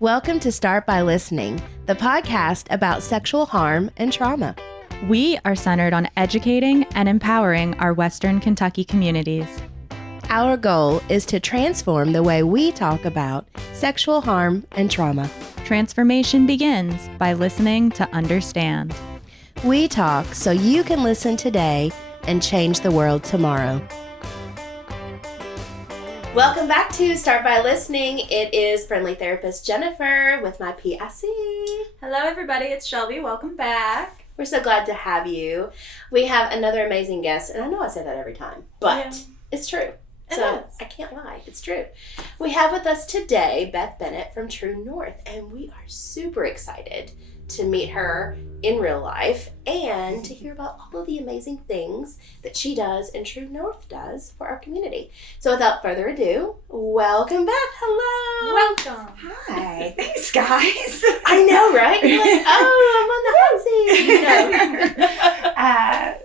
Welcome to Start by Listening, the podcast about sexual harm and trauma. We are centered on educating and empowering our Western Kentucky communities. Our goal is to transform the way we talk about sexual harm and trauma. Transformation begins by listening to understand. We talk so you can listen today and change the world tomorrow. Welcome back to Start by Listening. It is friendly therapist Jennifer with my PIC. Hello everybody, it's Shelby. Welcome back. We're so glad to have you. We have another amazing guest, and I know I say that every time, but it's true. So I can't lie. It's true. We have with us today Beth Bennet from True North, and we are super excited to meet her in real life and to hear about all of the amazing things that she does and True North does for our community. So without further ado, welcome Beth. Hello. Welcome. Hi. Thanks, guys. I know, right? You're like, oh, I'm on the hot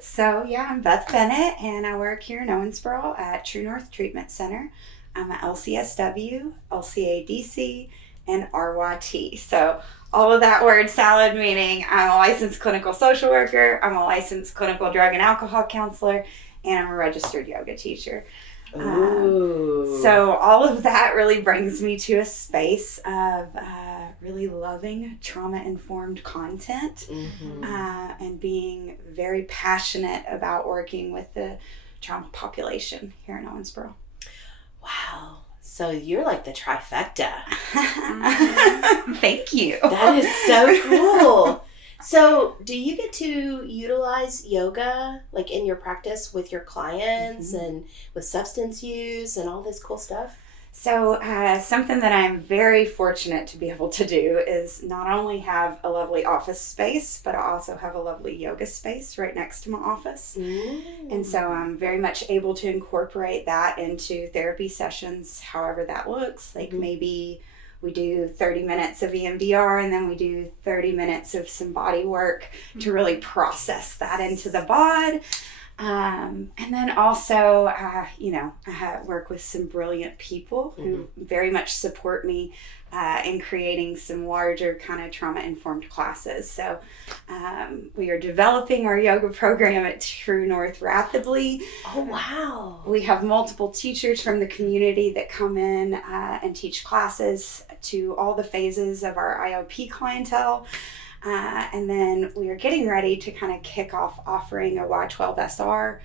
seat. I'm Beth Bennet, and I work here in Owensboro at True North Treatment Center. I'm an LCSW, LCADC, and RYT. So all of that word salad meaning I'm a licensed clinical social worker, I'm a licensed clinical drug and alcohol counselor, and I'm a registered yoga teacher. So all of that really brings me to a space of really loving trauma-informed content and being very passionate about working with the trauma population here in Owensboro. Wow. So you're like the trifecta. Thank you. That is so cool. So do you get to utilize yoga like in your practice with your clients and with substance use and all this cool stuff? So something that I'm very fortunate to be able to do is not only have a lovely office space, but I also have a lovely yoga space right next to my office. And so I'm very much able to incorporate that into therapy sessions, however that looks. Like maybe we do 30 minutes of EMDR and then we do 30 minutes of some body work to really process that into the bod. And then also, I work with some brilliant people who very much support me in creating some larger kind of trauma-informed classes. So we are developing our yoga program at True North rapidly. Oh, wow. We have multiple teachers from the community that come in and teach classes to all the phases of our IOP clientele. And then we are getting ready to kind of kick off offering a Y12SR.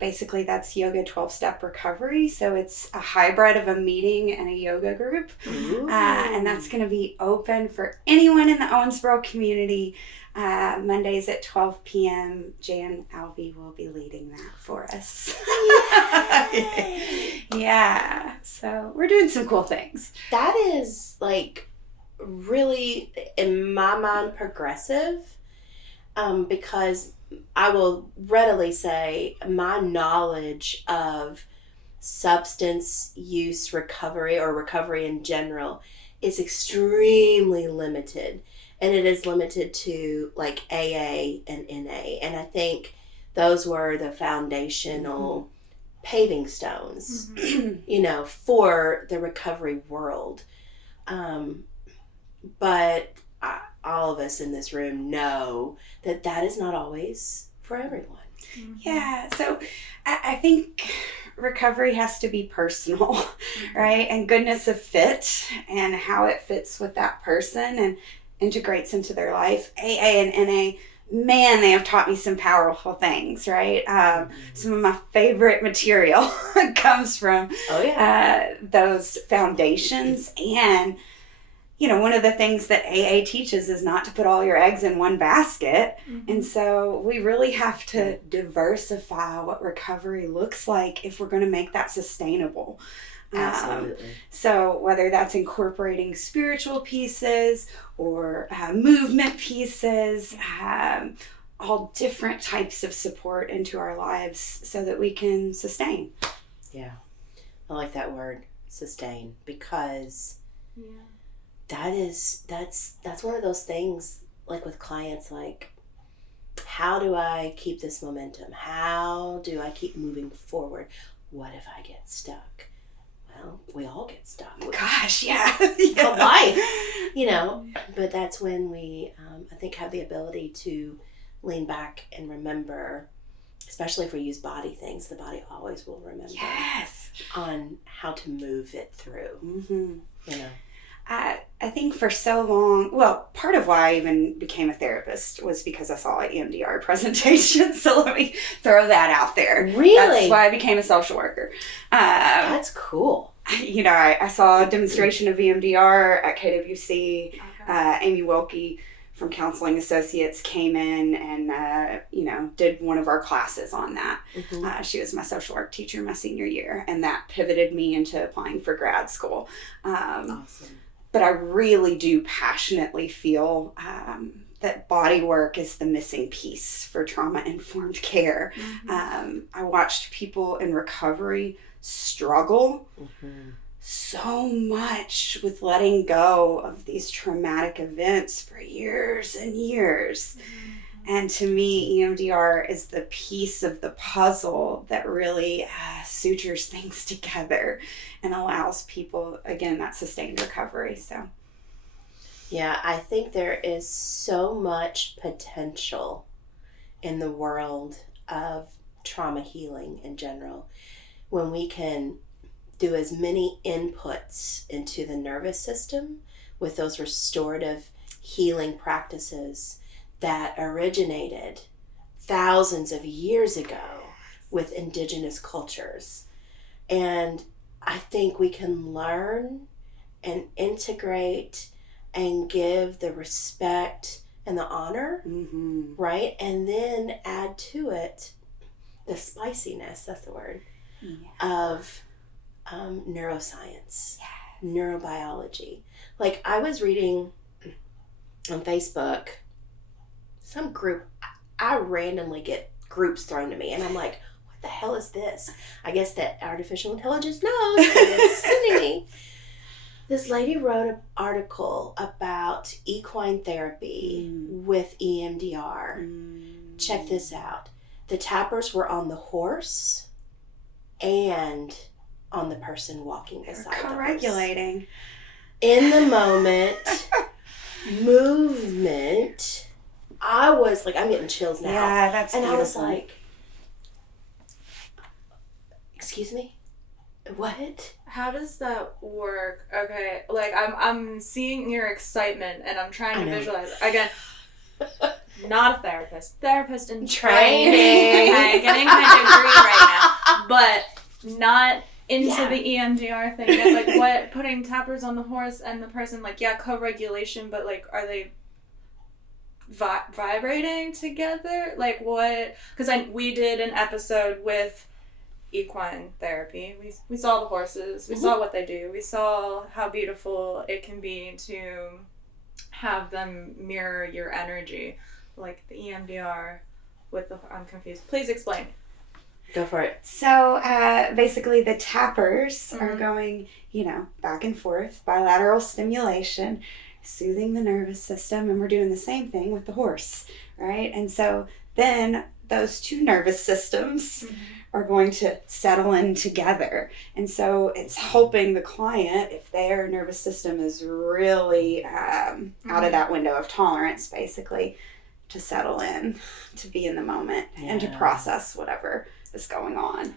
Basically, that's yoga 12-step recovery. So it's a hybrid of a meeting and a yoga group. And that's going to be open for anyone in the Owensboro community. Mondays at 12 p.m. Jan Alvey will be leading that for us. Yeah. So we're doing some cool things. That is like really, in my mind, progressive, because I will readily say my knowledge of substance use recovery or recovery in general is extremely limited, and it is limited to like AA and NA, and I think those were the foundational paving stones for the recovery world. But all of us in this room know that that is not always for everyone. Yeah, so I think recovery has to be personal, right? And goodness of fit and how it fits with that person and integrates into their life. AA and NA, man, they have taught me some powerful things, right? Some of my favorite material comes from those foundations. And one of the things that AA teaches is not to put all your eggs in one basket. And so we really have to diversify what recovery looks like if we're going to make that sustainable. Absolutely. So whether that's incorporating spiritual pieces or movement pieces, all different types of support into our lives so that we can sustain. Yeah. I like that word, sustain, because that's one of those things, like with clients, like, how do I keep this momentum? How do I keep moving forward? What if I get stuck? well, we all get stuck. Gosh, yeah. But life, but that's when we, I think, have the ability to lean back and remember, especially if we use body things, the body always will remember. Yes. On how to move it through. Mm-hmm. I think for so long, well, part of why I even became a therapist was because I saw an EMDR presentation. So let me throw that out there. Really? That's why I became a social worker. That's cool. I saw a demonstration of EMDR at KWC. Okay. Amy Wilkie from Counseling Associates came in and, did one of our classes on that. Mm-hmm. She was my social work teacher my senior year, and that pivoted me into applying for grad school. Awesome. But I really do passionately feel that body work is the missing piece for trauma-informed care. I watched people in recovery struggle so much with letting go of these traumatic events for years and years. And to me, EMDR is the piece of the puzzle that really sutures things together and allows people, again, that sustained recovery. So, yeah, I think there is so much potential in the world of trauma healing in general when we can do as many inputs into the nervous system with those restorative healing practices that originated thousands of years ago with indigenous cultures. And I think we can learn and integrate and give the respect and the honor, right? And then add to it the spiciness, that's the word, of neuroscience, neurobiology. Like, I was reading on Facebook some group, I randomly get groups thrown to me, and I'm like, what the hell is this? I guess that artificial intelligence knows because it's sending me. This lady wrote an article about equine therapy with EMDR. Check this out. The tappers were on the horse and on the person walking beside the horse. co-regulating. In the moment, movement. I was like, I'm getting chills now. Yeah, that's and beautiful. I was like, excuse me? What? How does that work? Okay, like I'm seeing your excitement and I'm trying to visualize. Again, not a therapist. Therapist in training. Okay, getting my degree right now, but not into the EMDR thing. Yet. Like, what, putting tappers on the horse and the person, like, co-regulation, but like, are they vibrating together? Like, what? Because we did an episode with equine therapy. We saw the horses. We saw what they do. We saw how beautiful it can be to have them mirror your energy, like the EMDR with the. I'm confused. Please explain. Go for it. So basically the tappers are going, back and forth, bilateral stimulation, soothing the nervous system, and we're doing the same thing with the horse, right? And so then those two nervous systems are going to settle in together. And so it's helping the client, if their nervous system is really out of that window of tolerance, basically, to settle in, to be in the moment, and to process whatever is going on.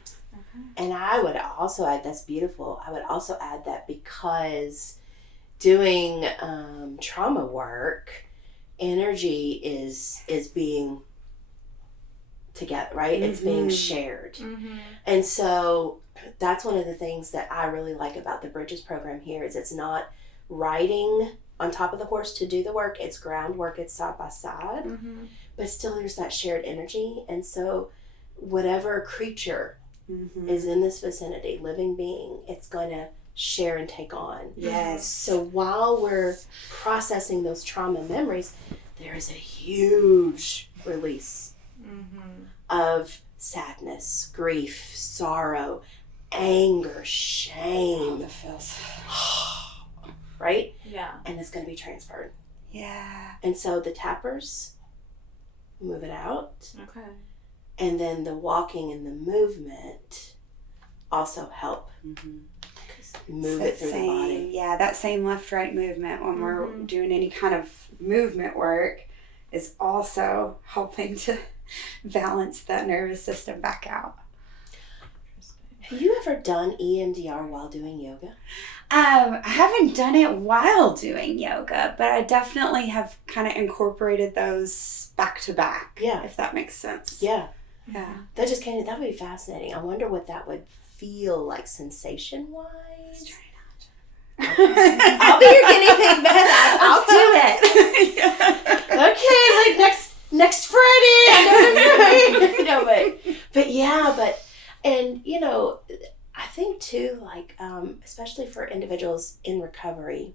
And I would also add, that's beautiful, I would also add that because doing trauma work, energy is being together, right? It's being shared. And so that's one of the things that I really like about the Bridges program here is it's not riding on top of the horse to do the work, it's groundwork, it's side by side, but still there's that shared energy. And so whatever creature is in this vicinity, living being, it's going to share and take on. Yes. So while we're processing those trauma memories, there is a huge release of sadness, grief, sorrow, anger, shame. That feels. Right? Yeah. And it's going to be transferred. Yeah. And so the tappers move it out. Okay. And then the walking and the movement also help move That it through the body. Yeah, that same left-right movement when we're doing any kind of movement work is also helping to balance that nervous system back out. Have you ever done EMDR while doing yoga? I haven't done it while doing yoga, but I definitely have kind of incorporated those back to back. Yeah. If that makes sense. Yeah. Yeah. That would be fascinating. I wonder what that would feel like sensation-wise. I'll be your guinea pig, Beth. I'll do it. Okay, like next Friday. I know. And you know, I think too, like, especially for individuals in recovery,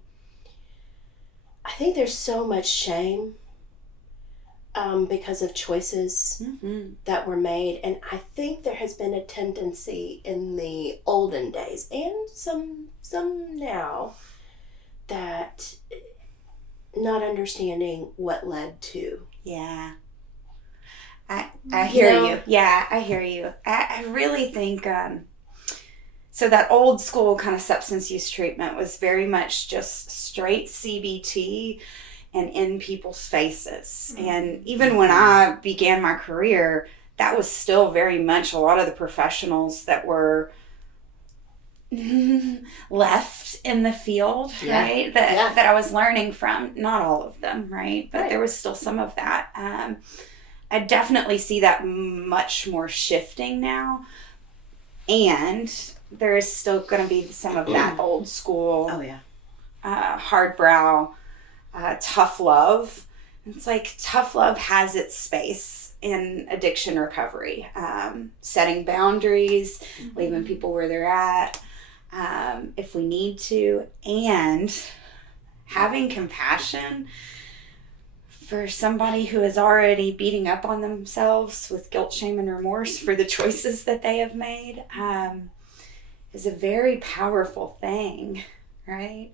I think there's so much shame because of choices that were made. And I think there has been a tendency in the olden days and some now that not understanding what led to. Yeah. I hear you. Yeah, I hear you. I really think, so that old school kind of substance use treatment was very much just straight CBT and in people's faces. And even when I began my career, that was still very much a lot of the professionals that were left in the field, right? That I was learning from. Not all of them, right? But there was still some of that. I definitely see that much more shifting now. And there is still going to be some of that old school, hard brow, tough love. It's like tough love has its space in addiction recovery. Setting boundaries, leaving people where they're at if we need to, and having compassion for somebody who is already beating up on themselves with guilt, shame, and remorse for the choices that they have made is a very powerful thing, right?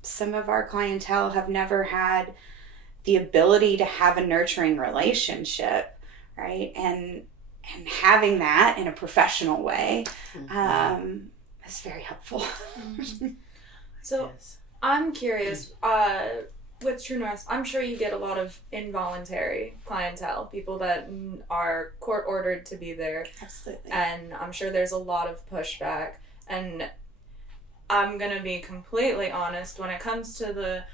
Some of our clientele have never had the ability to have a nurturing relationship, right? And having that in a professional way is very helpful. So I'm curious, with True North, I'm sure you get a lot of involuntary clientele, people that are court ordered to be there. Absolutely. And I'm sure there's a lot of pushback. And I'm going to be completely honest, when it comes to the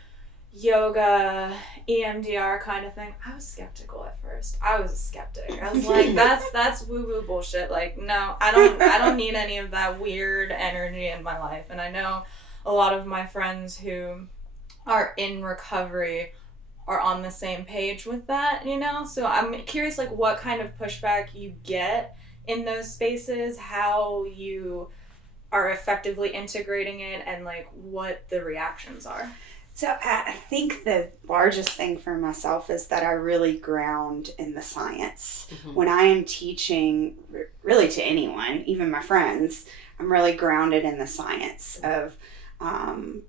yoga, EMDR kind of thing, I was skeptical at first. I was a skeptic. I was like, that's woo-woo bullshit. Like, no, I don't need any of that weird energy in my life. And I know a lot of my friends who are in recovery are on the same page with that, you know? So I'm curious, like, what kind of pushback you get in those spaces, how you are effectively integrating it, and, like, what the reactions are. So I think the largest thing for myself is that I really ground in the science. When I am teaching, really to anyone, even my friends, I'm really grounded in the science of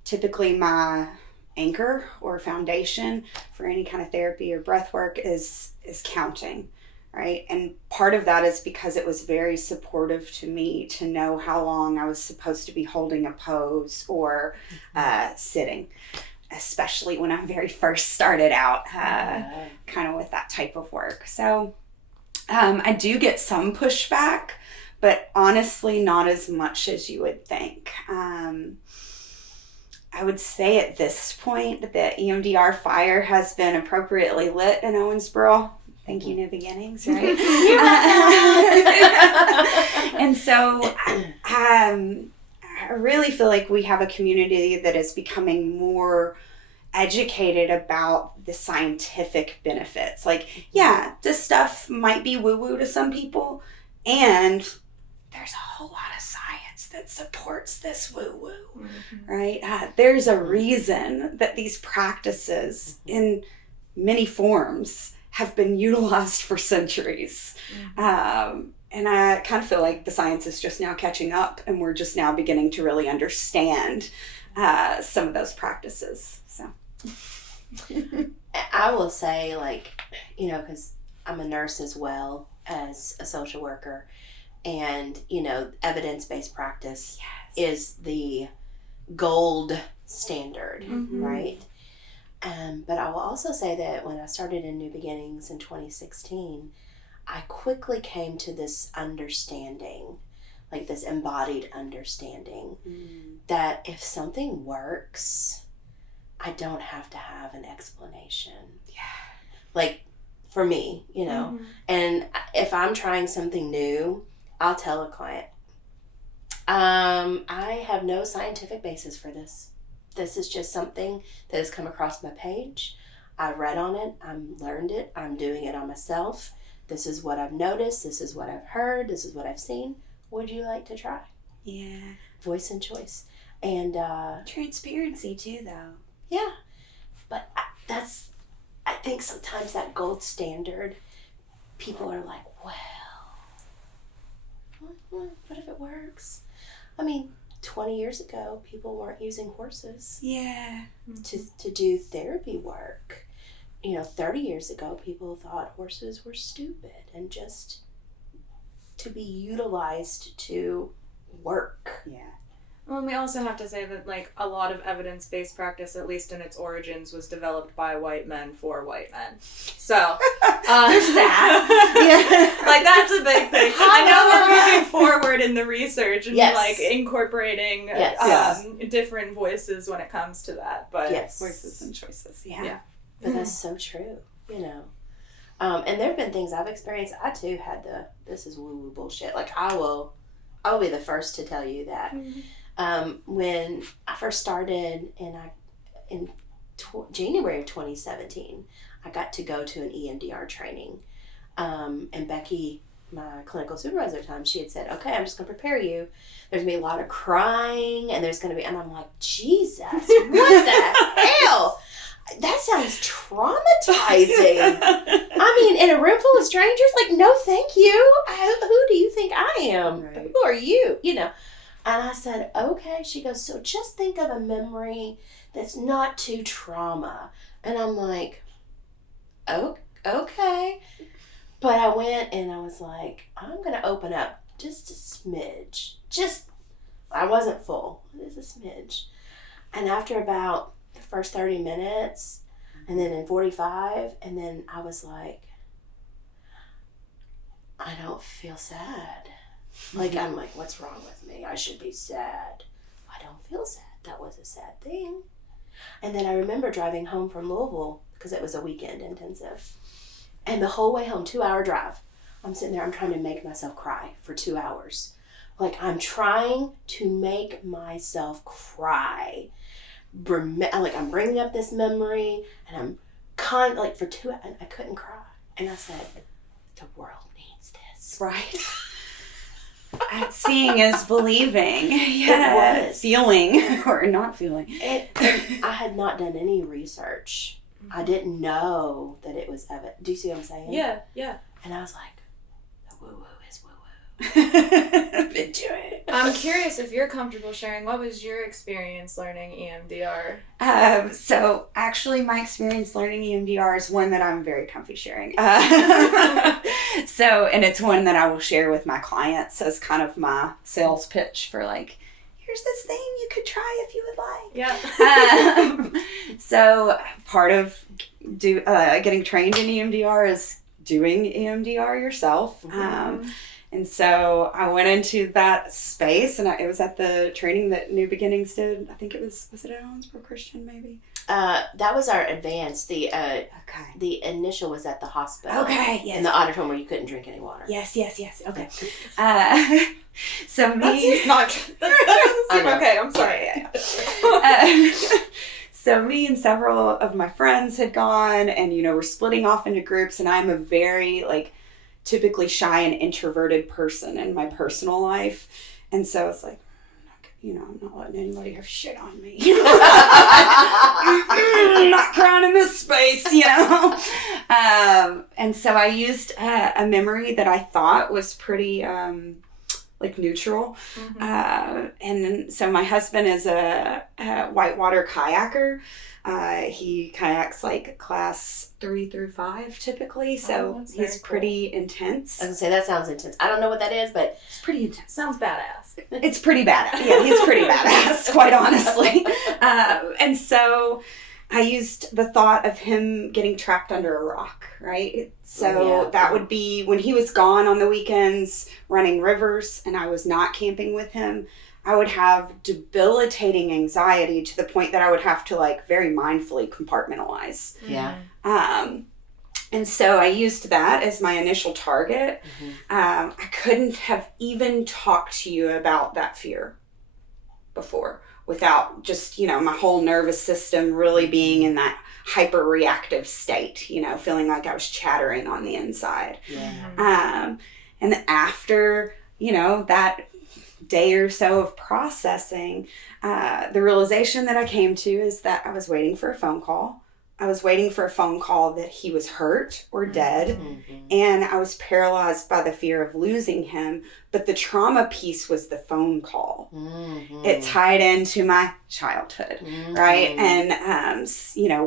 typically my anchor or foundation for any kind of therapy or breath work is counting, right? And part of that is because it was very supportive to me to know how long I was supposed to be holding a pose or sitting, especially when I very first started out kind of with that type of work. So I do get some pushback, but honestly not as much as you would think. I would say at this point that the EMDR fire has been appropriately lit in Owensboro. Thank you, New Beginnings, right? And so I really feel like we have a community that is becoming more educated about the scientific benefits. Like, yeah, this stuff might be woo-woo to some people, and there's a whole lot of science that supports this woo-woo, right? There's a reason that these practices in many forms have been utilized for centuries. And I kind of feel like the science is just now catching up, and we're just now beginning to really understand some of those practices. So I will say, like, you know, because I'm a nurse as well as a social worker, And, evidence-based practice Yes. is the gold standard, Mm-hmm. right? But I will also say that when I started in New Beginnings in 2016, I quickly came to this understanding, like this embodied understanding, that if something works, I don't have to have an explanation. Yeah. Like, for me, Mm-hmm. and if I'm trying something new, I'll tell a client, I have no scientific basis for this. This is just something that has come across my page. I read on it. I learned it. I'm doing it on myself. This is what I've noticed. This is what I've heard. This is what I've seen. Would you like to try? Yeah. Voice and choice. And Transparency too, though. yeah, but I think sometimes that gold standard, people are like, well, what if it works? I mean, 20 years ago, people weren't using horses Yeah. to do therapy work. 30 years ago, people thought horses were stupid and just to be utilized to work. Yeah. Well, and we also have to say that, like, a lot of evidence-based practice, at least in its origins, was developed by white men for white men. So, There's that. Yeah. Like, that's a big thing. I know we're moving forward in the research and, Yes. like, incorporating Yes. different voices when it comes to that. But Yes. Voices and choices. Yeah. Yeah. But that's so true, And there have been things I've experienced. I too had this is woo-woo bullshit. Like, I'll be the first to tell you that. When I first started in January of 2017, I got to go to an EMDR training. And Becky, my clinical supervisor at the time, she had said, okay, I'm just going to prepare you. There's going to be a lot of crying, and and I'm like, Jesus, what the hell? That sounds traumatizing. I mean, in a room full of strangers, like, no, thank you. Who do you think I am? Right. Who are you? And I said, okay. She goes, so just think of a memory that's not too trauma. And I'm like, oh, okay. But I went and I was like, I'm going to open up just a smidge. I wasn't full. Just a smidge. And after about the first 30 minutes, and then in 45, and then I was like, I don't feel sad. Like, I'm like, what's wrong with me? I should be sad. I don't feel sad. That was a sad thing. And then I remember driving home from Louisville, because it was a weekend intensive. And the whole way home, 2-hour drive, I'm sitting there, I'm trying to make myself cry for 2 hours. Like, I'm trying to make myself cry. I'm bringing up this memory, and I'm for 2 hours, and I couldn't cry. And I said, the world needs this. Right. Seeing is believing. Yeah. It was. Feeling or not feeling. I had not done any research. I didn't know that it was evident. Do you see what I'm saying? Yeah, yeah. And I was like, the woo-woo is woo-woo. Into it. I'm curious if you're comfortable sharing, what was your experience learning EMDR? So actually my experience learning EMDR is one that I'm very comfy sharing. And it's one that I will share with my clients as kind of my sales pitch for, like, here's this thing you could try if you would like. Yeah. So part of getting trained in EMDR is doing EMDR yourself. Mm-hmm. And so I went into that space, and it was at the training that New Beginnings did. I think it was it at Owensboro Christian, maybe? That was our advanced. The Okay. the initial was at the hospital. Okay, yes. In the auditorium where you couldn't drink any water. Yes. Okay. So me... That seems not... That doesn't seem okay. I'm sorry. So me and several of my friends had gone, and, we're splitting off into groups, and I'm a very, typically shy and introverted person in my personal life. And so it's like, I'm not letting anybody have shit on me. Not crying in this space, And so I used a memory that I thought was pretty, like neutral. And so my husband is a whitewater kayaker. He kayaks like class 3 through 5 typically, so he's pretty intense. I was gonna say, that sounds intense. I don't know what that is, but it's pretty intense. Sounds badass. It's pretty badass. Yeah, he's pretty badass, quite honestly. And so I used the thought of him getting trapped under a rock, right? So that would be when he was gone on the weekends, running rivers, and I was not camping with him. I would have debilitating anxiety to the point that I would have to like very mindfully compartmentalize. Yeah. And so I used that as my initial target. I couldn't have even talked to you about that fear before without just, my whole nervous system really being in that hyper reactive state, feeling like I was chattering on the inside. Yeah. And after, that day or so of processing, the realization that I came to is that I was waiting for a phone call. I was waiting for a phone call that he was hurt or dead, and I was paralyzed by the fear of losing him. But the trauma piece was the phone call. It tied into my childhood, right? And,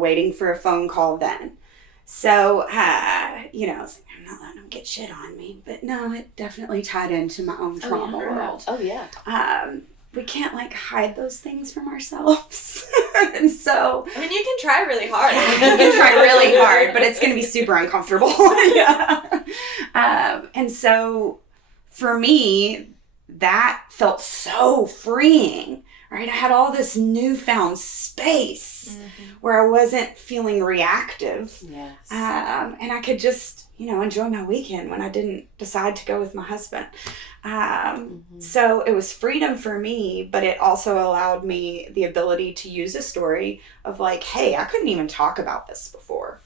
waiting for a phone call then. So, I was like, I'm not letting him get shit on me. But no, it definitely tied into my own trauma world. Oh, yeah. We can't hide those things from ourselves. And so, I mean, you can try really hard. you can try really hard, but it's going to be super uncomfortable. And so for me, that felt so freeing, right? I had all this newfound space where I wasn't feeling reactive. Yes. And I could just, enjoy my weekend when I didn't decide to go with my husband. So it was freedom for me, but it also allowed me the ability to use a story of hey, I couldn't even talk about this before,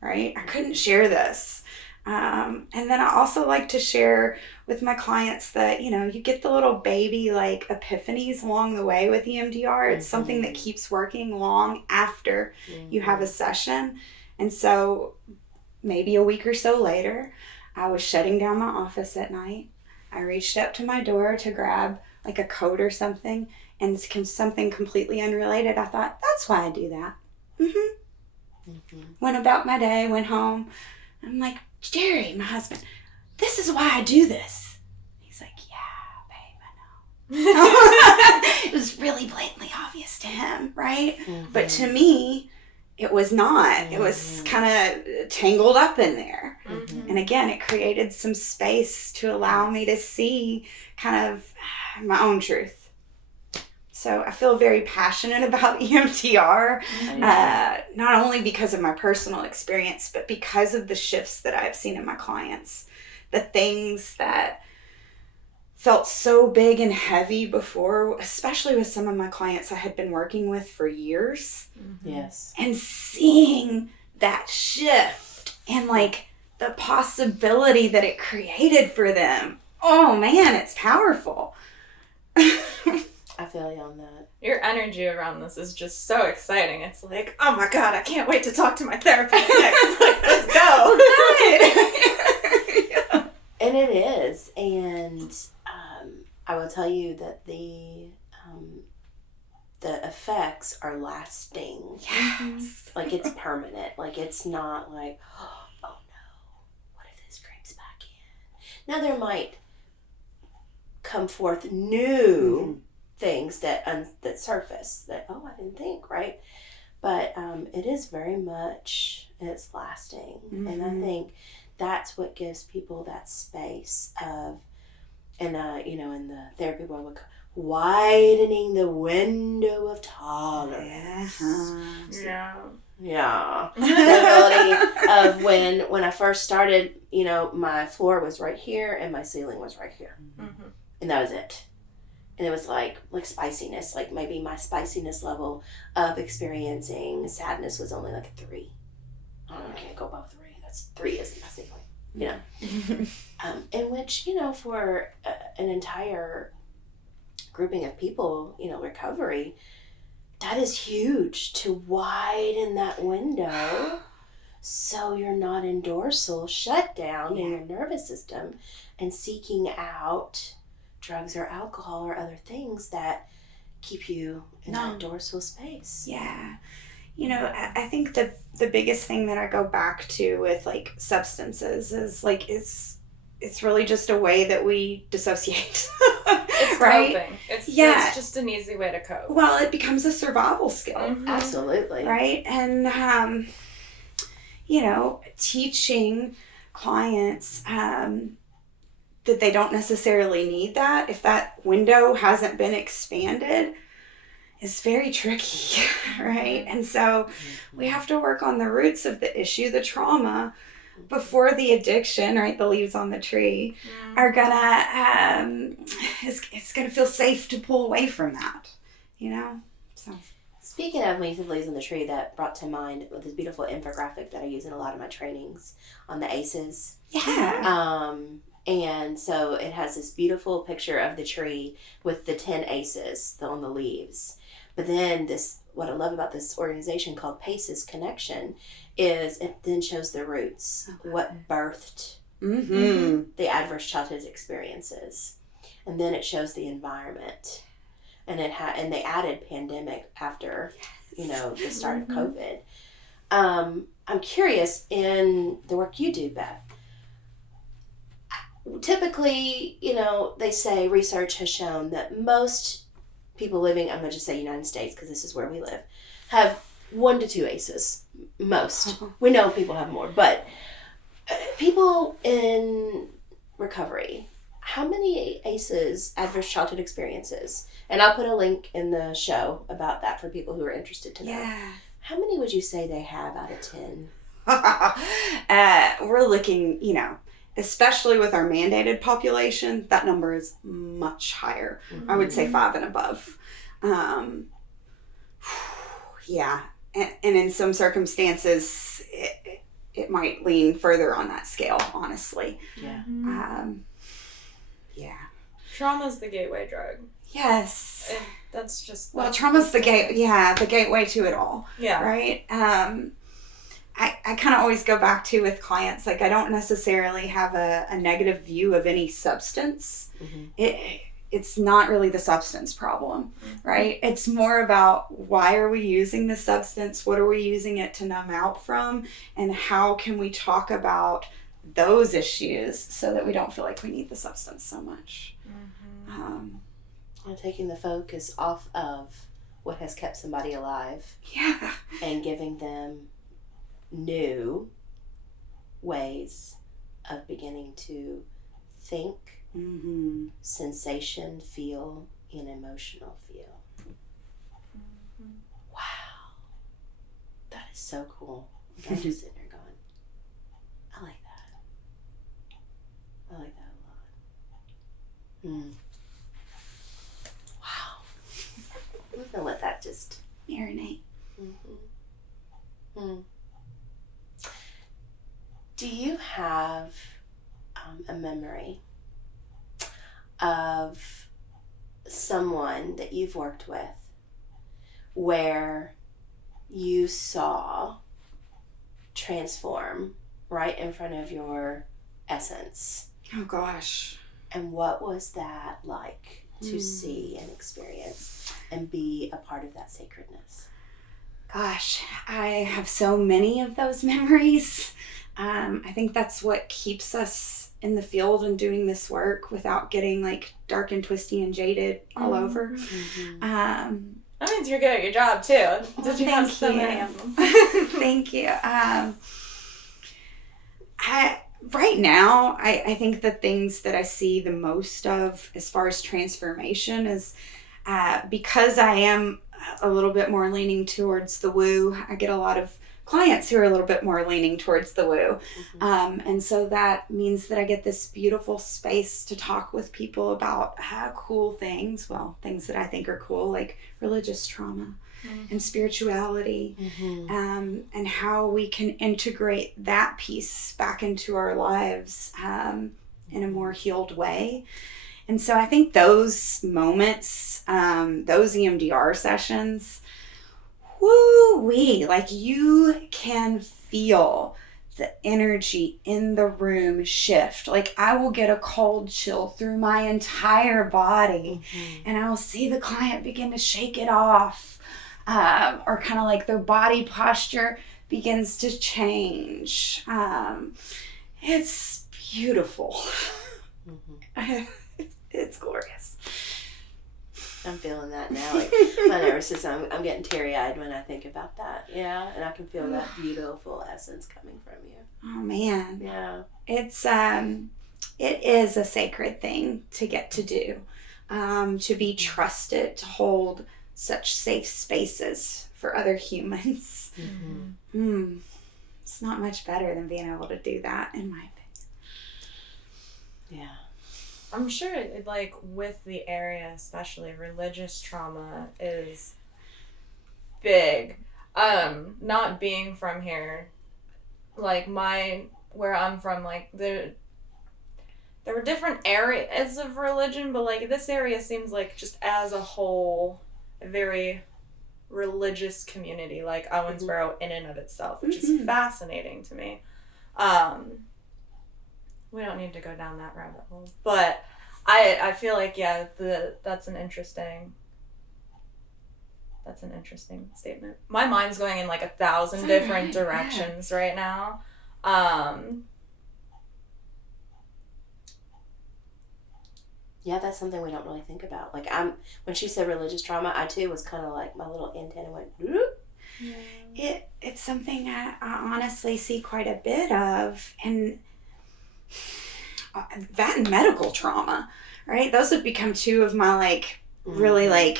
right? I couldn't share this. And then I also like to share with my clients that, you get the little baby epiphanies along the way with EMDR. It's something that keeps working long after you have a session. And so maybe a week or so later, I was shutting down my office at night. I reached up to my door to grab a coat or something, and something completely unrelated. I thought, that's why I do that. Went about my day, went home. I'm like, Jerry, my husband, this is why I do this. He's like, yeah, babe, I know. It was really blatantly obvious to him, right? But to me, it was not. It was kind of tangled up in there. And again, it created some space to allow me to see kind of my own truth. So I feel very passionate about EMDR, not only because of my personal experience, but because of the shifts that I've seen in my clients. The things that felt so big and heavy before, especially with some of my clients I had been working with for years. Yes. And seeing that shift and the possibility that it created for them. Oh man, it's powerful. I feel you on that. Your energy around this is just so exciting. It's like, oh my God, I can't wait to talk to my therapist next. Let's go. And it is. And I will tell you that the effects are lasting. Yes. It's permanent. It's not oh no, what if this creeps back in? Now there might come forth new things that surface that, I didn't think, right? But it is very much, it's lasting. And I think that's what gives people that space of, and in the therapy world, widening the window of tolerance. Yeah. The ability of when I first started, my floor was right here and my ceiling was right here. And that was it. And it was like spiciness, maybe my spiciness level of experiencing sadness was only a 3. I can't go above 3. That's 3 is my ceiling, in which, for an entire grouping of people, recovery, that is huge to widen that window so you're not in dorsal shutdown in your nervous system and seeking out drugs or alcohol or other things that keep you in that dorsal space. Yeah. You know, I think the biggest thing that I go back to with like substances is like it's really just a way that we dissociate. It's right? coping. It's just an easy way to cope. Well, it becomes a survival skill. Mm-hmm. Absolutely. Right? And you know, teaching clients that they don't necessarily need that, if that window hasn't been expanded, is very tricky, right? And so we have to work on the roots of the issue, the trauma, before the addiction, right? The leaves on the tree are gonna, it's gonna feel safe to pull away from that, you know? So. Speaking of leaves on the tree, that brought to mind this beautiful infographic that I use in a lot of my trainings on the ACEs. Yeah. And so it has this beautiful picture of the tree with the 10 ACEs on the leaves. But then what I love about this organization called PACES Connection is it then shows the roots, what birthed the adverse childhood experiences. And then it shows the environment. And and they added pandemic after, you know, the start of COVID. I'm curious, in the work you do, Beth, typically, you know, they say research has shown that most people living, I'm going to just say United States because this is where we live, have 1 to 2 ACEs. Most. We know people have more, but people in recovery, how many ACEs, adverse childhood experiences, and I'll put a link in the show about that for people who are interested to know. Yeah. How many would you say they have out of 10? We're looking, you know, especially with our mandated population, that number is much higher. Mm-hmm. I would say 5 and above. Yeah. And in some circumstances, it might lean further on that scale, honestly. Yeah. Yeah. Trauma's the gateway drug. Yes. That's just... Well, trauma's the gateway to it all. Yeah. Right? I kind of always go back to with clients, like I don't necessarily have a negative view of any substance. Mm-hmm. It's not really the substance problem, right? It's more about why are we using the substance? What are we using it to numb out from? And how can we talk about those issues so that we don't feel like we need the substance so much? Mm-hmm. And taking the focus off of what has kept somebody alive. Yeah. And giving them new ways of beginning to think, sensation, feel, and emotional feel. Wow. That is so cool. I'm just sitting there going, I like that. I like that a lot. Wow. I'm going to let that just marinate. Do you have a memory of someone that you've worked with where you saw transform right in front of your essence? Oh gosh. And what was that like to see and experience and be a part of that sacredness? Gosh, I have so many of those memories. I think that's what keeps us in the field and doing this work without getting like dark and twisty and jaded all over. That means you're good at your job too. Did you have so many of them? Thank you. Right now, I think the things that I see the most of as far as transformation is because I am a little bit more leaning towards the woo. I get a lot of clients who are a little bit more leaning towards the woo. And so that means that I get this beautiful space to talk with people about cool things, things that I think are cool, like religious trauma and spirituality, and how we can integrate that piece back into our lives in a more healed way. And so I think those moments, those EMDR sessions, woo-wee, like you can feel the energy in the room shift. Like I will get a cold chill through my entire body, and I will see the client begin to shake it off, or kind of like their body posture begins to change. It's beautiful. It's glorious. I'm feeling that now. Like my nervous system, I'm getting teary-eyed when I think about that. Yeah, and I can feel that beautiful essence coming from you. Oh man. Yeah. It is a sacred thing to get to do, to be trusted to hold such safe spaces for other humans. It's not much better than being able to do that, in my opinion. Yeah. I'm sure it, like, with the area, especially religious trauma is big. Not being from here, like where I'm from, like there were different areas of religion, but like this area seems like just as a whole a very religious community, like Owensboro in and of itself, which is fascinating to me. We don't need to go down that rabbit hole, but I feel like that's an interesting statement. My mind's going in like 1,000 different directions right now. Yeah, that's something we don't really think about. Like when she said religious trauma, I too was kind of like my little antenna went. Whoop. It's something I honestly see quite a bit of, and that and medical trauma, right? Those have become two of my like really like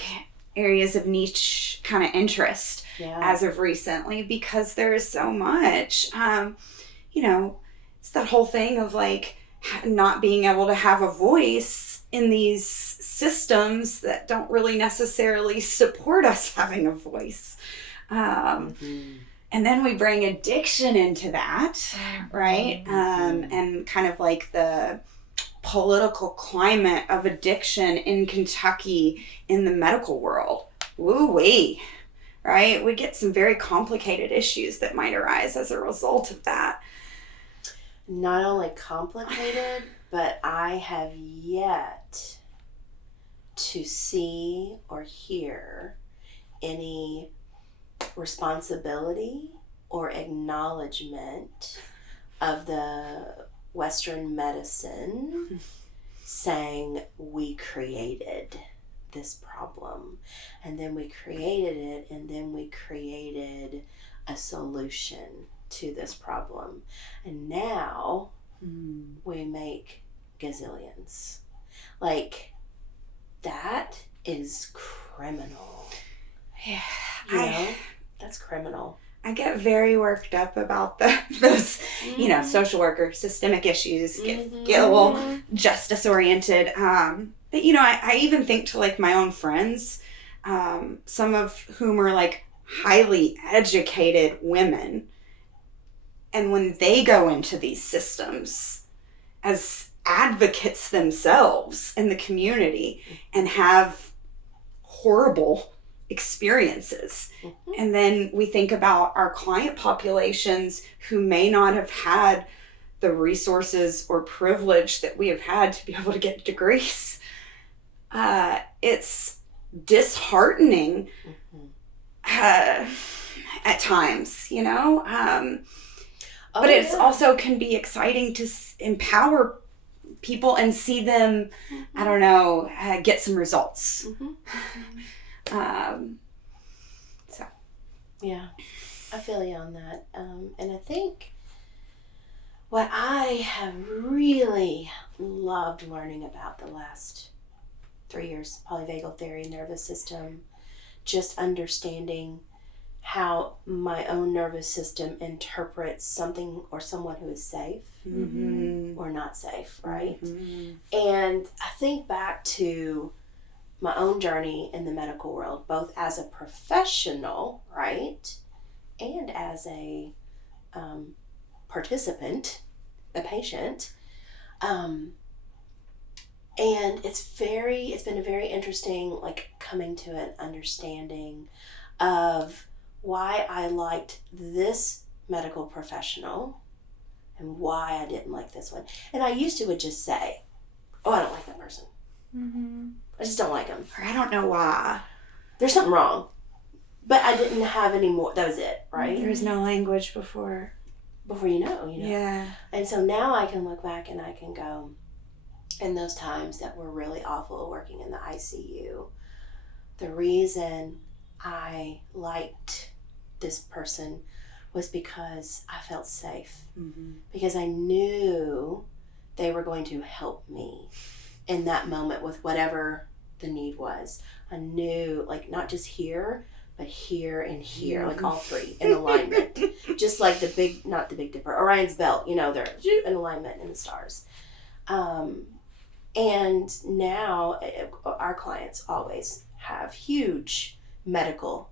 areas of niche kind of interest as of recently, because there is so much. It's that whole thing of like not being able to have a voice in these systems that don't really necessarily support us having a voice. And then we bring addiction into that, right? And kind of like the political climate of addiction in Kentucky in the medical world. Woo-wee, right? We get some very complicated issues that might arise as a result of that. Not only complicated, but I have yet to see or hear any responsibility or acknowledgement of the Western medicine saying we created this problem, and then we created it, and then we created a solution to this problem, and now we make gazillions. Like, that is criminal. Yeah, that's criminal. I get very worked up about those, social worker systemic issues, get a little justice oriented. But, I even think to like my own friends, some of whom are like highly educated women. And when they go into these systems as advocates themselves in the community and have horrible experiences. And then we think about our client populations who may not have had the resources or privilege that we have had to be able to get degrees. It's disheartening at times, but it's also can be exciting to empower people and see them, get some results. Yeah, I feel you on that. And I think what I have really loved learning about the last 3 years, polyvagal theory, nervous system, just understanding how my own nervous system interprets something or someone who is safe or not safe, right? And I think back to my own journey in the medical world, both as a professional, right, and as a participant, a patient. And it's been a very interesting, like, coming to an understanding of why I liked this medical professional and why I didn't like this one. And I used to would just say, oh, I don't like that person. Mm-hmm. I just don't like them. Or I don't know why. There's something wrong. But I didn't have any more. That was it, right? There's no language before. Before you know. Yeah. And so now I can look back and I can go, in those times that were really awful working in the ICU, the reason I liked this person was because I felt safe. Mm-hmm. Because I knew they were going to help me in that moment with whatever the need was. I knew, like, not just here, but here and here, like all three in alignment. Just like not the Big Dipper, Orion's belt, they're in alignment in the stars. And now our clients always have huge medical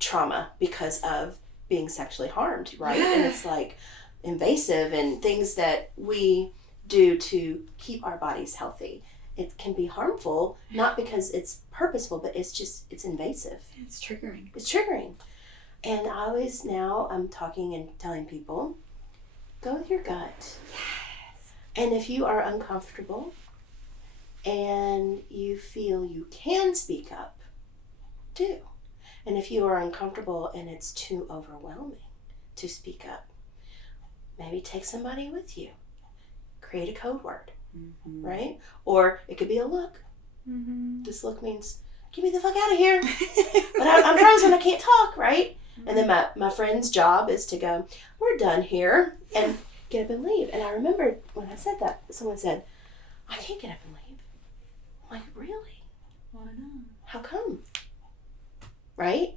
trauma because of being sexually harmed, right? And it's like invasive and things that we do to keep our bodies healthy. It can be harmful, not because it's purposeful, but it's invasive. It's triggering. It's triggering. And I always now I'm talking and telling people, go with your gut. Yes. And if you are uncomfortable and you feel you can speak up, do. And if you are uncomfortable and it's too overwhelming to speak up, maybe take somebody with you. Create a code word. Mm-hmm. Right? Or it could be a look. Mm-hmm. This look means, get me the fuck out of here. But I'm frozen, I can't talk, right? Mm-hmm. And then my friend's job is to go, we're done here, and get up and leave. And I remember when I said that, someone said, I can't get up and leave. I'm like, really? Why not? How come? Right?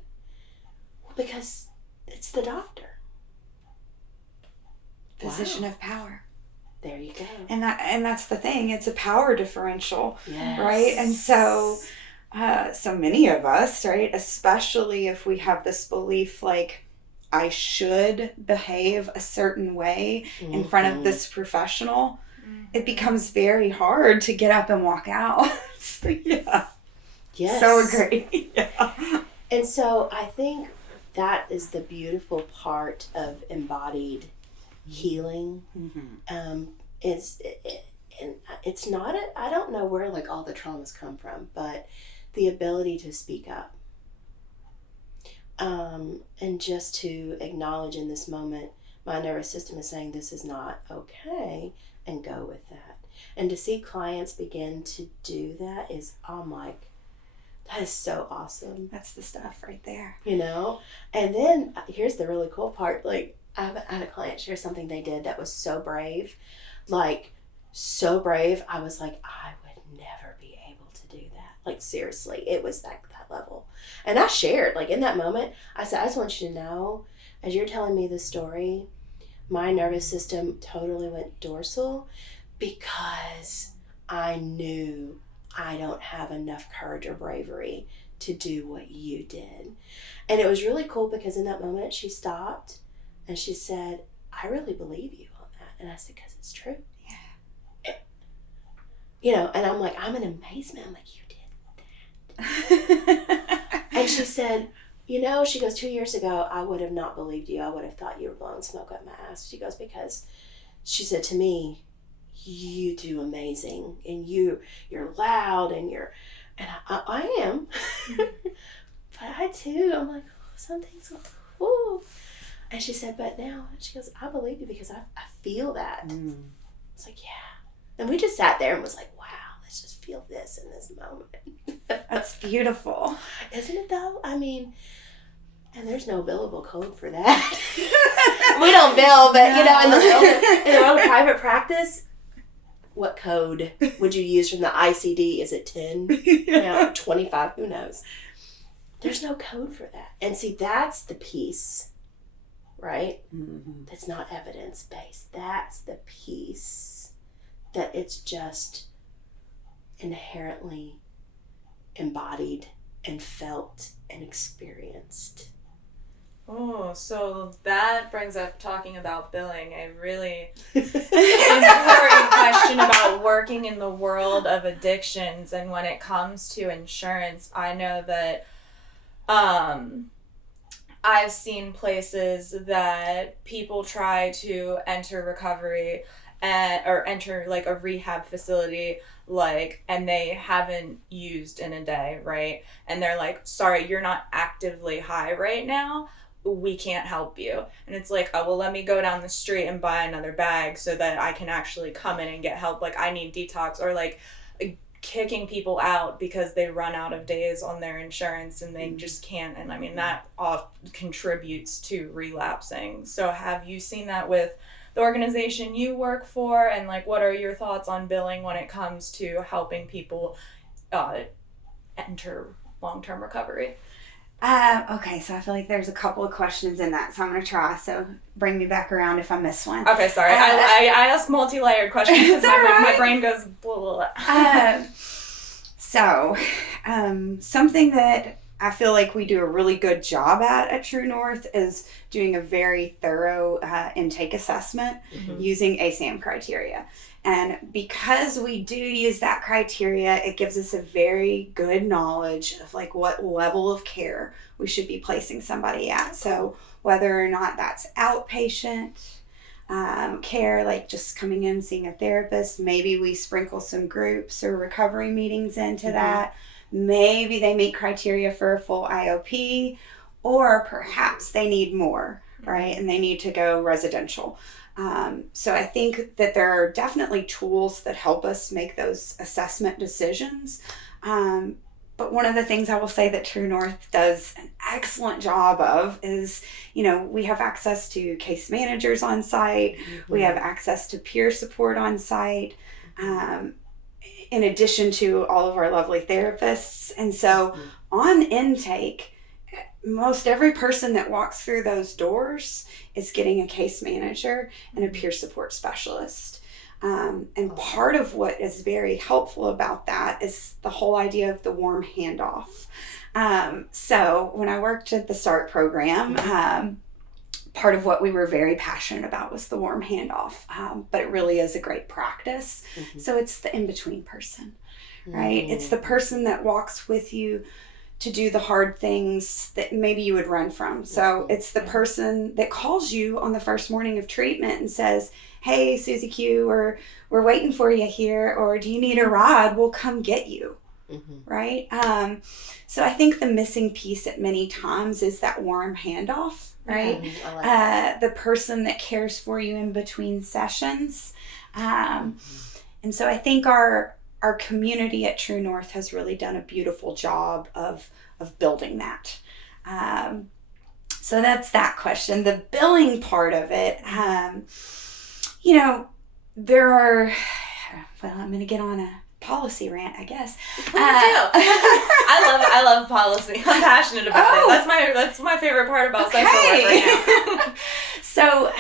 Well, because it's the doctor. Position of power. There you go. And that's the thing. It's a power differential, Yes. right? And so many of us, right, especially if we have this belief like, I should behave a certain way in front of this professional, it becomes very hard to get up and walk out. Yeah. Yes. So agree. Yeah. And so I think that is the beautiful part of embodied healing. Mm-hmm. And it's not I don't know where like all the traumas come from, but the ability to speak up, and just to acknowledge in this moment my nervous system is saying this is not okay, and go with that. And to see clients begin to do that is, I'm like, that is so awesome. That's the stuff right there. And then here's the really cool part. Like, I had a client share something they did that was so brave. Like, so brave. I was like, I would never be able to do that. Like, seriously, it was that level. And I shared, like, in that moment, I said, I just want you to know, as you're telling me this story, my nervous system totally went dorsal because I knew I don't have enough courage or bravery to do what you did. And it was really cool because in that moment she stopped and she said, I really believe you on that. And I said, because it's true. Yeah. And I'm like, I'm in amazement. I'm like, you did that. And she said, she goes, 2 years ago, I would have not believed you. I would have thought you were blowing smoke up my ass. She goes, because she said to me, you do amazing, and you're loud, and I am, but I too, I'm like, some things, ooh. And she said, but now, she goes, I believe you because I feel that. It's like, yeah. And we just sat there and was like, wow, let's just feel this in this moment. That's beautiful. Isn't it though? I mean, and there's no billable code for that. We don't bill, but in the world of private practice, what code would you use from the ICD? Is it 10? 25? Who knows? There's no code for that. And see, that's the piece, right? Mm-hmm. That's not evidence-based. That's the piece that it's just inherently embodied and felt and experienced. Oh, so that brings up talking about billing, a really important question about working in the world of addictions. And when it comes to insurance, I know that I I've seen places that people try to enter recovery or enter like a rehab facility, like, and they haven't used in a day, right? And they're like, sorry, you're not actively high right now. We can't help you. And it's like, oh, well, let me go down the street and buy another bag so that I can actually come in and get help. Like, I need detox. Or like kicking people out because they run out of days on their insurance and they just can't. And I mean, that all contributes to relapsing. So have you seen that with the organization you work for? And like, what are your thoughts on billing when it comes to helping people enter long-term recovery? Okay, so I feel like there's a couple of questions in that, so I'm going to try. So bring me back around if I miss one. Okay, sorry. I ask multi-layered questions because my brain goes blah, blah, blah. Something that I feel like we do a really good job at True North is doing a very thorough intake assessment using ASAM criteria. And because we do use that criteria, it gives us a very good knowledge of like what level of care we should be placing somebody at. So whether or not that's outpatient care, like just coming in, seeing a therapist, maybe we sprinkle some groups or recovery meetings into that. Maybe they meet criteria for a full IOP, or perhaps they need more, right? And they need to go residential. So I think that there are definitely tools that help us make those assessment decisions. But one of the things I will say that True North does an excellent job of is, we have access to case managers on site. We have access to peer support on site, in addition to all of our lovely therapists. And so on intake, most every person that walks through those doors is getting a case manager and a peer support specialist. And part of what is very helpful about that is the whole idea of the warm handoff. So when I worked at the START program, part of what we were very passionate about was the warm handoff. But it really is a great practice. So it's the in-between person, right? It's the person that walks with you to do the hard things that maybe you would run from. So it's the person that calls you on the first morning of treatment and says, hey, Susie Q, we're waiting for you here, or do you need a ride? We'll come get you, right? So I think the missing piece at many times is that warm handoff, right? I like that. The person that cares for you in between sessions. And so I think our community at True North has really done a beautiful job of building that. So that's that question. The billing part of it, there are, I'm going to get on a policy rant, I guess. Please do. I love policy. I'm passionate about it. That's my favorite part about social work right now. So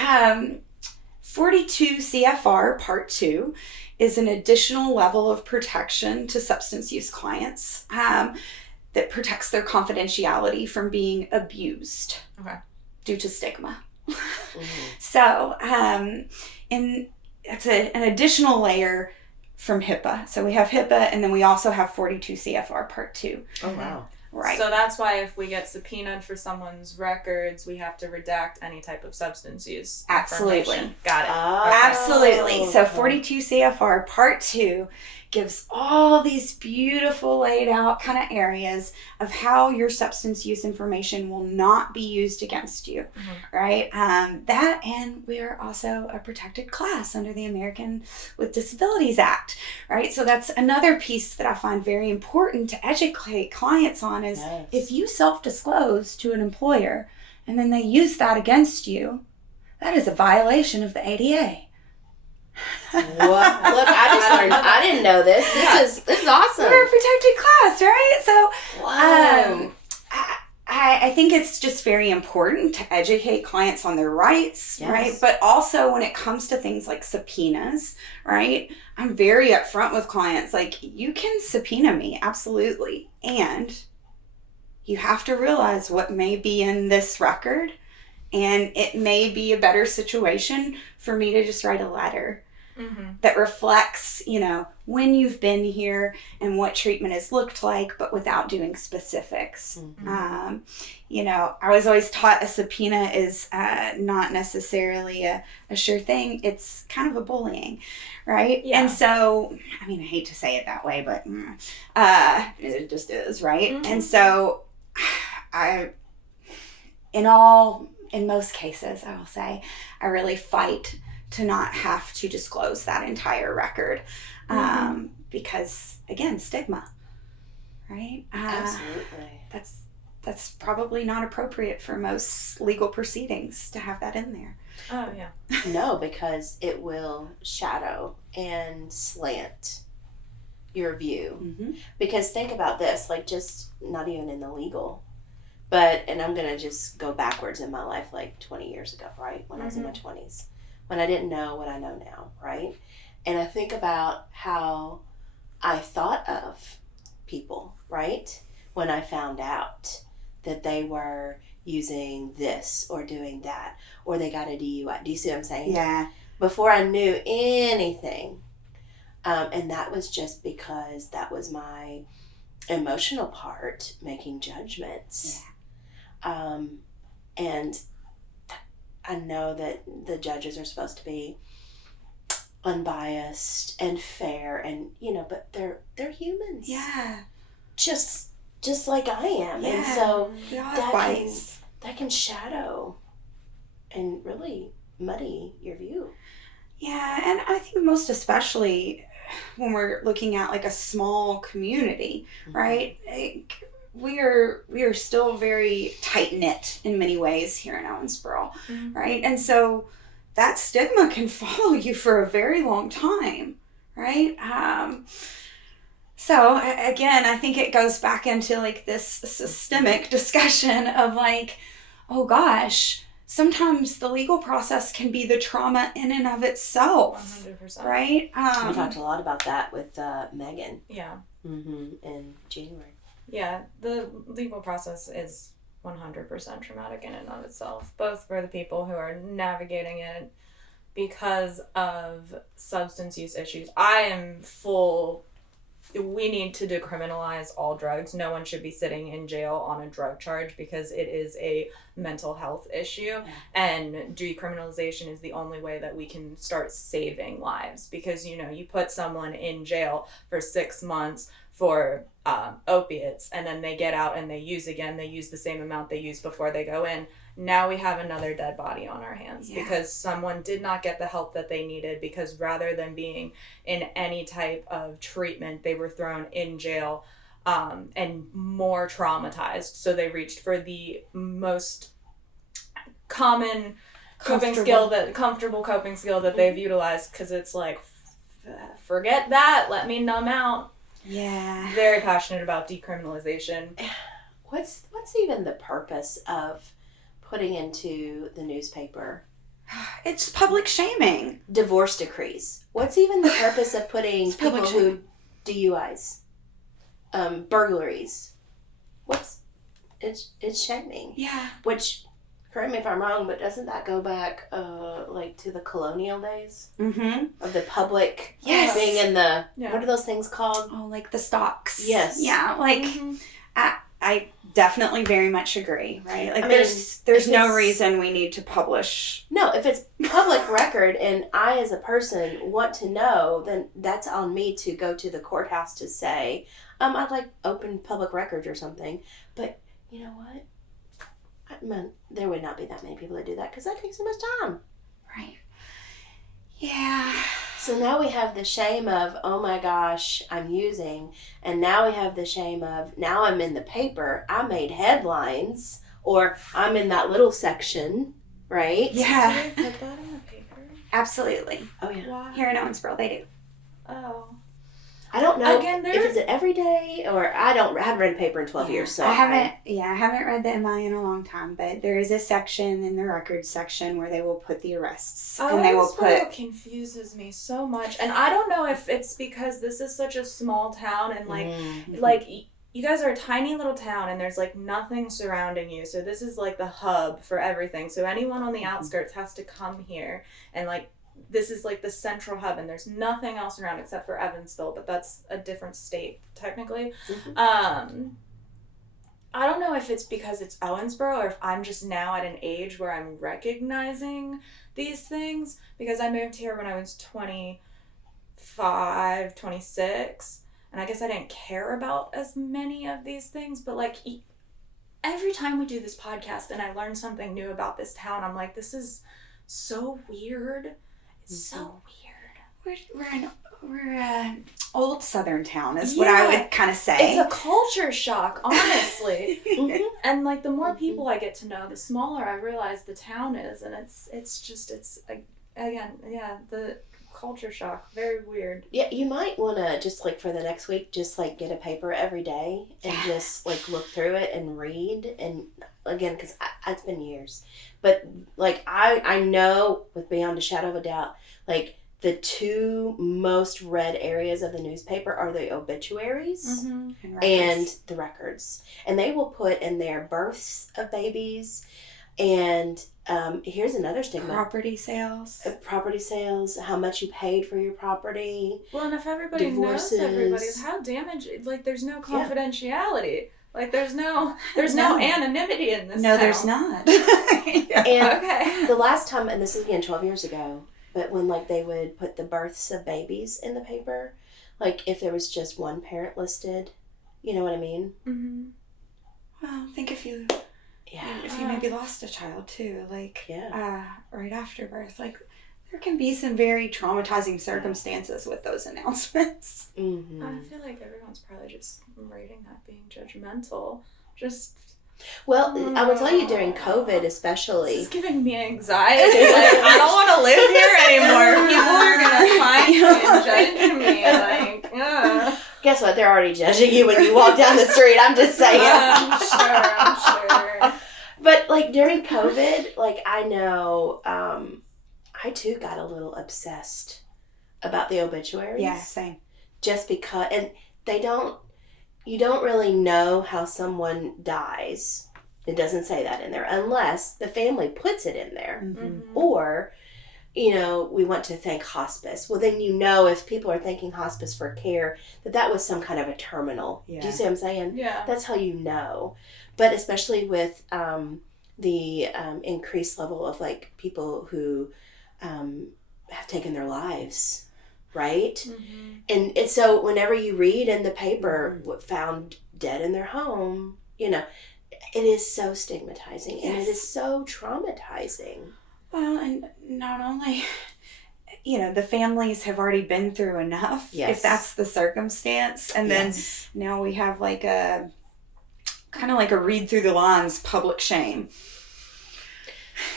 42 CFR Part 2 is an additional level of protection to substance use clients that protects their confidentiality from being abused due to stigma. So, and it's an additional layer from HIPAA. So we have HIPAA, and then we also have 42 CFR Part 2. Oh, wow. Right. So that's why if we get subpoenaed for someone's records, we have to redact any type of substance use Absolutely. information. Got it. Oh. Absolutely. So 42 CFR Part 2 gives all these beautiful laid out kind of areas of how your substance use information will not be used against you, right? That, and we are also a protected class under the American with Disabilities Act, right? So that's another piece that I find very important to educate clients on is if you self-disclose to an employer and then they use that against you, that is a violation of the ADA. What? Look, I just learned. I didn't know this. This is awesome. We're a protected class, right? So, Wow. I think it's just very important to educate clients on their rights, Yes. right? But also when it comes to things like subpoenas, right? I'm very upfront with clients. Like, you can subpoena me, absolutely, and you have to realize what may be in this record, and it may be a better situation for me to just write a letter. that reflects, when you've been here and what treatment has looked like, but without doing specifics. I was always taught a subpoena is not necessarily a sure thing. It's kind of a bullying, right? Yeah. And so, I hate to say it that way, but it just is, right? And so in most cases, I will say, I really fight to not have to disclose that entire record. Because, again, stigma, right? Absolutely. That's probably not appropriate for most legal proceedings to have that in there. Oh, yeah. No, because it will shadow and slant your view. Because think about this, like, just not even in the legal, and I'm going to just go backwards in my life, like 20 years ago, right? When I was in my 20s, when I didn't know what I know now, right? And I think about how I thought of people, right? When I found out that they were using this or doing that, or they got a DUI. Do you see what I'm saying? Yeah. Before I knew anything. And that was just because that was my emotional part, making judgments. Yeah. And I know that the judges are supposed to be unbiased and fair, and but they're humans. Yeah. Just like I am. Yeah. And so that can shadow and really muddy your view. Yeah, and I think most especially when we're looking at like a small community, right? Like, we are still very tight-knit in many ways here in Owensboro, right? And so that stigma can follow you for a very long time, right? So again, I think it goes back into like this systemic discussion of like, oh gosh, sometimes the legal process can be the trauma in and of itself. 100%. Right? We talked a lot about that with Megan. Yeah. In January. Yeah, the legal process is 100% traumatic in and of itself, both for the people who are navigating it because of substance use issues. We need to decriminalize all drugs. No one should be sitting in jail on a drug charge because it is a mental health issue. And decriminalization is the only way that we can start saving lives, because, you put someone in jail for 6 months for opiates, and then they get out and they use again. They use the same amount they used before they go in. Now we have another dead body on our hands because someone did not get the help that they needed, because rather than being in any type of treatment, they were thrown in jail and more traumatized. So they reached for the most common comfortable coping skill that they've utilized, because it's like, forget that, let me numb out. Yeah. Very passionate about decriminalization. What's even the purpose of putting into the newspaper? It's public shaming. Divorce decrees. What's even the purpose of putting people who DUIs, burglaries? It's shaming. Yeah. Which, correct me if I'm wrong, but doesn't that go back like to the colonial days of the public being in the what are those things called? Oh, like the stocks. Yes. Yeah. Like I definitely very much agree. Right. Like there's no reason we need to publish. No, if it's public record and I as a person want to know, then that's on me to go to the courthouse to say, I'd like open public records or something. But you know what? There would not be that many people that do that because that takes so much time. Right. Yeah. So now we have the shame of, oh my gosh, I'm using. And now we have the shame of, now I'm in the paper. I made headlines. Or I'm in that little section, right? Yeah. Do they put that in the paper? Absolutely. Oh, yeah. Wow. Here in Owensboro, they do. Oh. I don't know Again, if it's every day or I haven't read a paper in 12 years. So I haven't read the MI in a long time, but there is a section in the records section where they will put the arrests. And they will put confuses me so much. And I don't know if it's because this is such a small town and like you guys are a tiny little town and there's like nothing surrounding you. So this is like the hub for everything. So anyone on the outskirts has to come here and like this is like the central hub and there's nothing else around except for Evansville, but that's a different state technically. I don't know if it's because it's Owensboro or if I'm just now at an age where I'm recognizing these things, because I moved here when I was 25, 26, and I guess I didn't care about as many of these things, but like every time we do this podcast and I learn something new about this town, I'm like, this is so weird. It's so weird. We're old Southern town is what I would kind of say. It's a culture shock, honestly. And like the more people I get to know, the smaller I realize the town is, and it's again, the culture shock, very weird. Yeah, you might want to just like for the next week, just like get a paper every day and just like look through it and read. And again, because it's been years, but like I know with beyond a shadow of a doubt, like the two most read areas of the newspaper are the obituaries and the records. And they will put in there births of babies. And here's another stigma. Property sales, how much you paid for your property. Well, and if everybody knows everybody, how damaging, like there's no confidentiality. Like there's no anonymity in this town. There's not. And the last time, and this is again 12 years ago, but when like they would put the births of babies in the paper, like if there was just one parent listed, you know what I mean? Mm-hmm. Well, think if you maybe lost a child too, like right after birth, like there can be some very traumatizing circumstances with those announcements. Mm-hmm. I feel like everyone's probably just rating that being judgmental. Well, I will tell you during COVID especially. This is giving me anxiety. Like, I don't want to live here anymore. People are going to find me and judge me. Like, Guess what? They're already judging you when you walk down the street. I'm just saying. I'm sure. But like during COVID, like I know I too got a little obsessed about the obituaries. Yeah, same. Just because, and you don't really know how someone dies. It doesn't say that in there unless the family puts it in there. Mm-hmm. Or, we want to thank hospice. Well, then if people are thanking hospice for care, that was some kind of a terminal. Yeah. Do you see what I'm saying? Yeah. That's how you know. But especially with the increased level of like people who have taken their lives. Right? Mm-hmm. And so whenever you read in the paper found dead in their home, it is so stigmatizing and it is so traumatizing. Well, and not only, the families have already been through enough, if that's the circumstance. And then now we have like a kind of like a read through the lines public shame.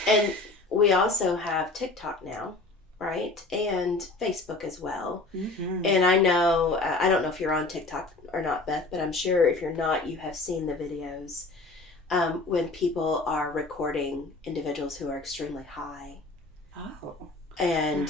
And we also have TikTok now. Right? And Facebook as well. Mm-hmm. And I know, I don't know if you're on TikTok or not, Beth, but I'm sure if you're not, you have seen the videos when people are recording individuals who are extremely high. Oh. And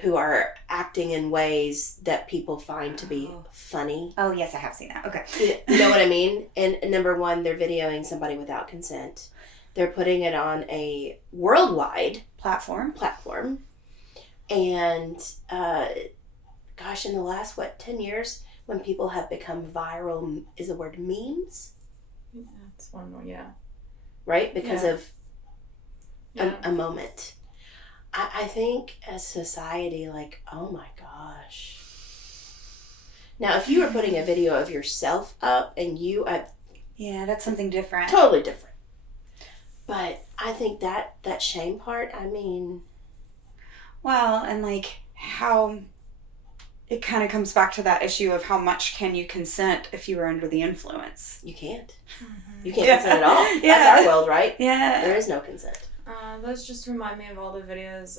who are acting in ways that people find to be funny. Oh, yes, I have seen that. Okay. You know what I mean? And number one, they're videoing somebody without consent. They're putting it on a worldwide platform. And, in the last, 10 years, when people have become viral, is the word memes? Yeah, that's one more, yeah. Right? Because of a moment. I think as society, like, oh my gosh. Now, if you were putting a video of yourself up and yeah, that's something different. Totally different. But I think that shame part, Well, and like how it kind of comes back to that issue of how much can you consent if you are under the influence? You can't. Mm-hmm. You can't consent at all. Yeah. That's our world, right? Yeah. There is no consent. Those just remind me of all the videos.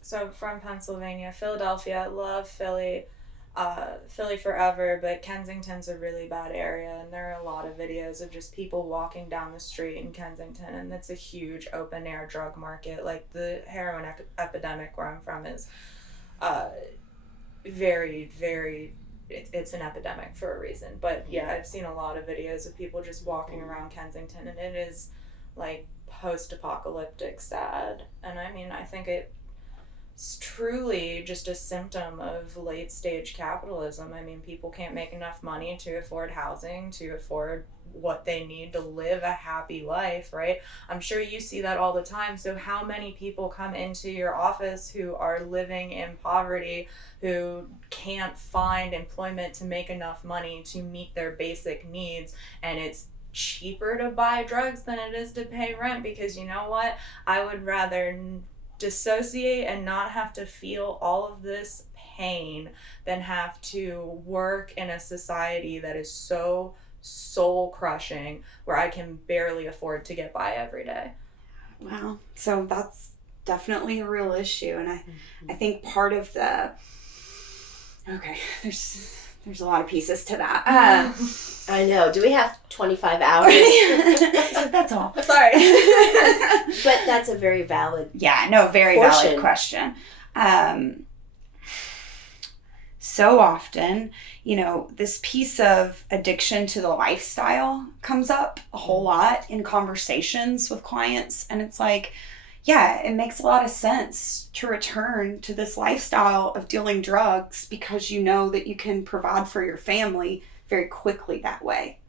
So from Pennsylvania, Philadelphia, love Philly, Philly forever, but Kensington's a really bad area, and there are a lot of videos of just people walking down the street in Kensington, and it's a huge open air drug market. Like the heroin epidemic where I'm from is very, very, it's an epidemic for a reason. But yeah, I've seen a lot of videos of people just walking around Kensington, and it is like post-apocalyptic sad. And I think it it's truly just a symptom of late stage capitalism. I mean, people can't make enough money to afford housing, to afford what they need to live a happy life, right? I'm sure you see that all the time. So how many people come into your office who are living in poverty, who can't find employment to make enough money to meet their basic needs, and it's cheaper to buy drugs than it is to pay rent, because you know what? I would rather dissociate and not have to feel all of this pain than have to work in a society that is so soul crushing, where I can barely afford to get by every day. Wow. So that's definitely a real issue. And I think part of the, okay, there's a lot of pieces to that. I know. Do we have 25 hours? So that's all. Sorry. But that's a very valid very portion. valid question. So often, this piece of addiction to the lifestyle comes up a whole lot in conversations with clients. And it's like, yeah, it makes a lot of sense to return to this lifestyle of dealing drugs because you know that you can provide for your family very quickly that way,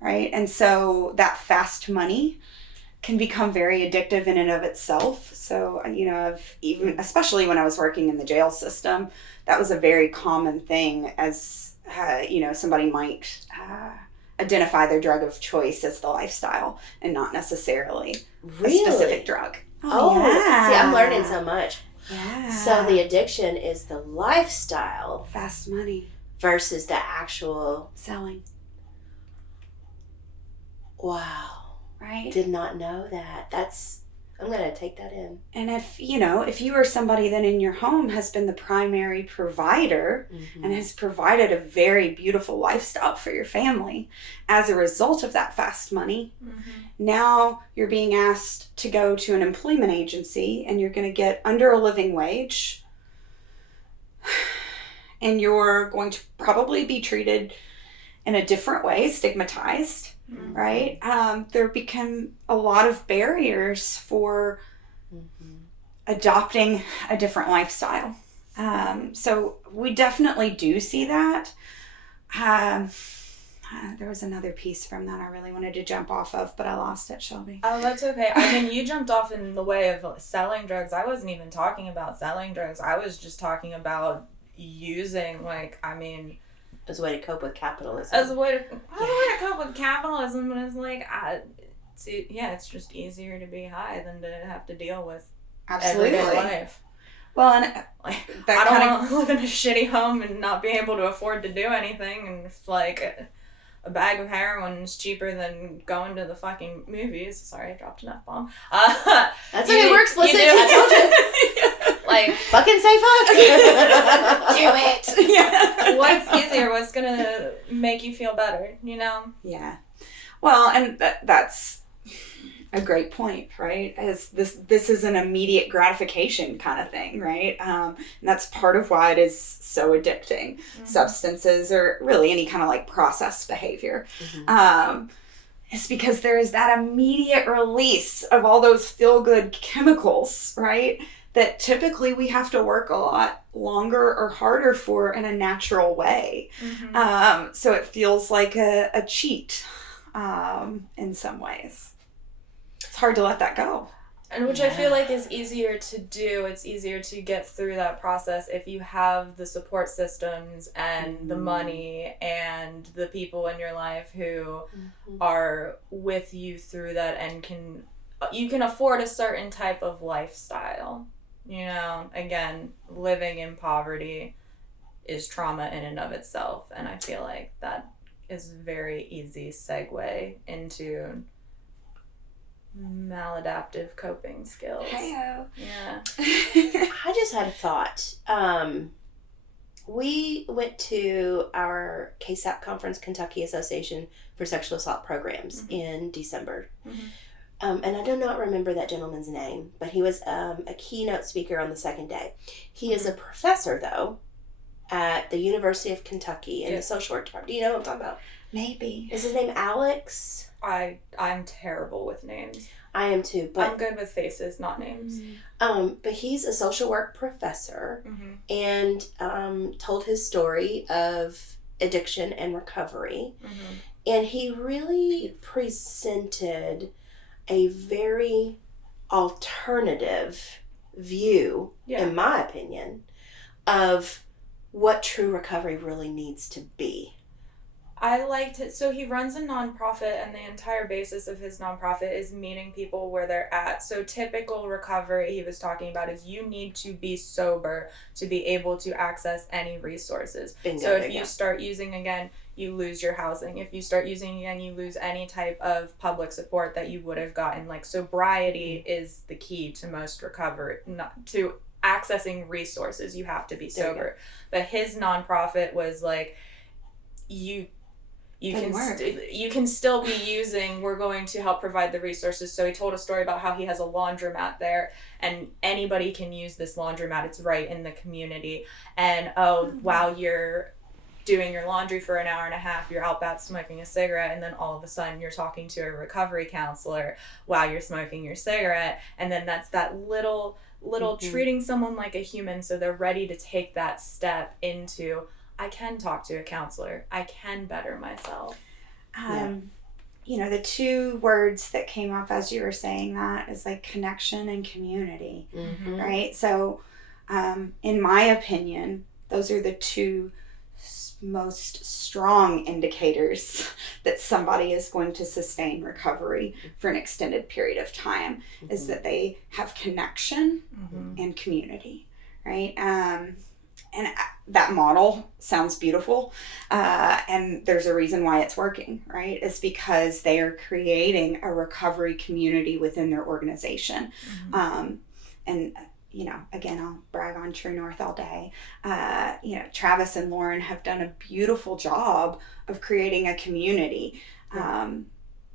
right? And so that fast money can become very addictive in and of itself. So, especially when I was working in the jail system, that was a very common thing as, somebody might identify their drug of choice as the lifestyle and not necessarily a specific drug. Oh, yeah. See, I'm learning so much. Yeah. So the addiction is the lifestyle Fast money. versus the actual. Selling. Wow. Right? Did not know that. I'm going to take that in. And if you are somebody that in your home has been the primary provider and has provided a very beautiful lifestyle for your family as a result of that fast money, now you're being asked to go to an employment agency and you're going to get under a living wage and you're going to probably be treated in a different way, stigmatized. Right? There become a lot of barriers for adopting a different lifestyle. So we definitely do see that. There was another piece from that I really wanted to jump off of, but I lost it, Shelby. Oh, that's okay. I mean, you jumped off in the way of selling drugs. I wasn't even talking about selling drugs. I was just talking about using, as a way to cope with capitalism. As a way to cope with capitalism, but it's like, it's just easier to be high than to have to deal with everyday life. Well, and I don't want to live in a shitty home and not be able to afford to do anything, and if a bag of heroin is cheaper than going to the fucking movies. Sorry, I dropped an F-bomb. That's okay, we're explicit. I told you. Fucking say fuck. Do it. Yeah. What's easier? What's gonna make you feel better? Yeah. Well, and that's a great point, right? As this is an immediate gratification kind of thing, right? And that's part of why it is so addicting. Substances or really any kind of processed behavior. It's because there is that immediate release of all those feel-good chemicals, right? That typically we have to work a lot longer or harder for in a natural way. So it feels like a cheat in some ways. It's hard to let that go. And which I feel like is easier to do. It's easier to get through that process if you have the support systems and the money and the people in your life who are with you through that and you can afford a certain type of lifestyle. Again, living in poverty is trauma in and of itself. And I feel like that is a very easy segue into maladaptive coping skills. Hey-o. Yeah. I just had a thought. We went to our KSAP conference, Kentucky Association for Sexual Assault Programs, in December. And I do not remember that gentleman's name, but he was a keynote speaker on the second day. He is a professor, though, at the University of Kentucky in the social work department. Do you know what I'm talking about? Maybe. Is his name Alex? I'm terrible with names. I am too, but I'm good with faces, not names. but he's a social work professor, and told his story of addiction and recovery, and he really presented a very alternative view, in my opinion, of what true recovery really needs to be. I liked it. So he runs a nonprofit, and the entire basis of his nonprofit is meeting people where they're at. So typical recovery he was talking about is you need to be sober to be able to access any resources. Bingo, so if you start using again, you lose your housing. If you start using again, you lose any type of public support that you would have gotten. Like, sobriety is the key to most recovery, not to accessing resources. You have to be sober. But his nonprofit was like, you can still be using, we're going to help provide the resources. So he told a story about how he has a laundromat there, and anybody can use this laundromat. It's right in the community. And while you're doing your laundry for an hour and a half, you're out back smoking a cigarette, and then all of a sudden you're talking to a recovery counselor while you're smoking your cigarette. And then that's that little treating someone like a human, so they're ready to take that step into, I can talk to a counselor. I can better myself. The two words that came up as you were saying that is like connection and community, right? So, in my opinion, those are the two most strong indicators that somebody is going to sustain recovery for an extended period of time, is that they have connection and community, right? And that model sounds beautiful, and there's a reason why it's working, right? It's because they are creating a recovery community within their organization. And, again, I'll brag on True North all day. Travis and Lauren have done a beautiful job of creating a community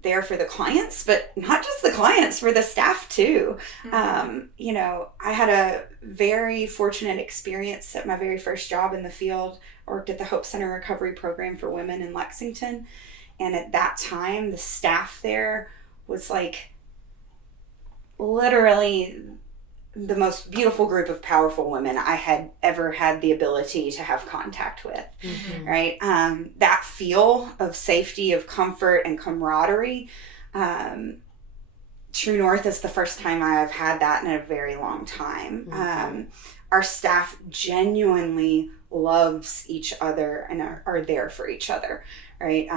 there for the clients, but not just the clients, for the staff too. I had a very fortunate experience at my very first job in the field. I worked at the Hope Center Recovery Program for Women in Lexington. And at that time, the staff there was like literally the most beautiful group of powerful women I had ever had the ability to have contact with, right? That feel of safety, of comfort, and camaraderie. True North is the first time I have had that in a very long time. Our staff genuinely loves each other and are there for each other, right?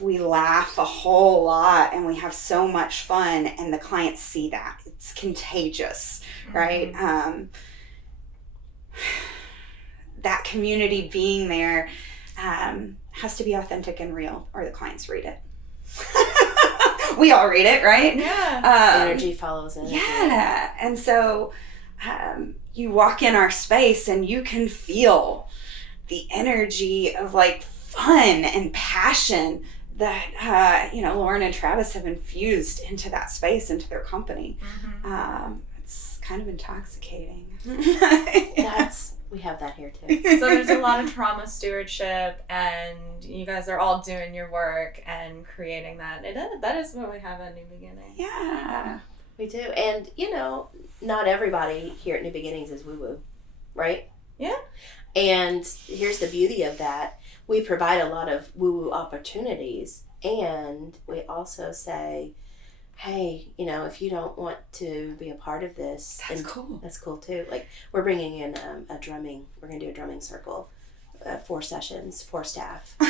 We laugh a whole lot and we have so much fun, and the clients see that. It's contagious, right? That community being there has to be authentic and real, or the clients read it. We all read it, right? Yeah. Energy follows energy. Yeah. And so you walk in our space and you can feel the energy of like fun and passion that Lauren and Travis have infused into that space, into their company. It's kind of intoxicating. We have that here too. So there's a lot of trauma stewardship, and you guys are all doing your work and creating that. That is what we have at New Beginnings. Yeah, we do. And not everybody here at New Beginnings is woo-woo, right? Yeah. And here's the beauty of that. We provide a lot of woo-woo opportunities, and we also say, hey, if you don't want to be a part of this, that's cool. That's cool too. Like, we're bringing in we're going to do a drumming circle, 4 sessions, 4 staff. You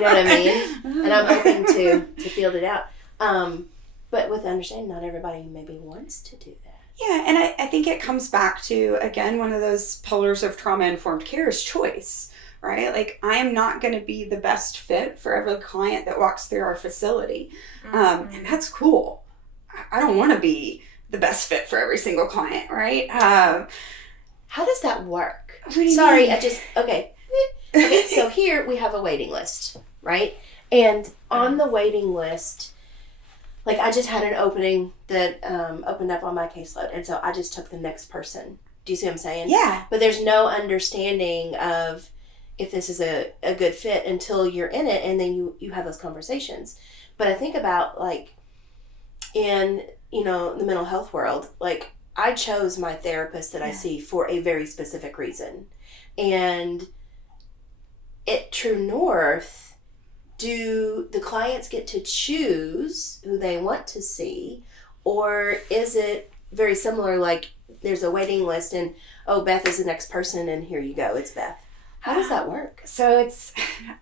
know what I mean? And I'm hoping to field it out. But with understanding, not everybody maybe wants to do that. Yeah, and I think it comes back to, again, one of those pillars of trauma-informed care is choice, right? Like, I am not going to be the best fit for every client that walks through our facility. And that's cool. I don't want to be the best fit for every single client, right? How does that work? Sorry, okay, so here we have a waiting list, right? And on the waiting list, like, I just had an opening that opened up on my caseload, and so I just took the next person. Do you see what I'm saying? Yeah. But there's no understanding of if this is a good fit until you're in it, and then you have those conversations. But I think about, like, in, the mental health world, like, I chose my therapist that I see for a very specific reason. And at True North, do the clients get to choose who they want to see? Or is it very similar, like there's a waiting list and, oh, Beth is the next person and here you go, it's Beth? How does that work? So it's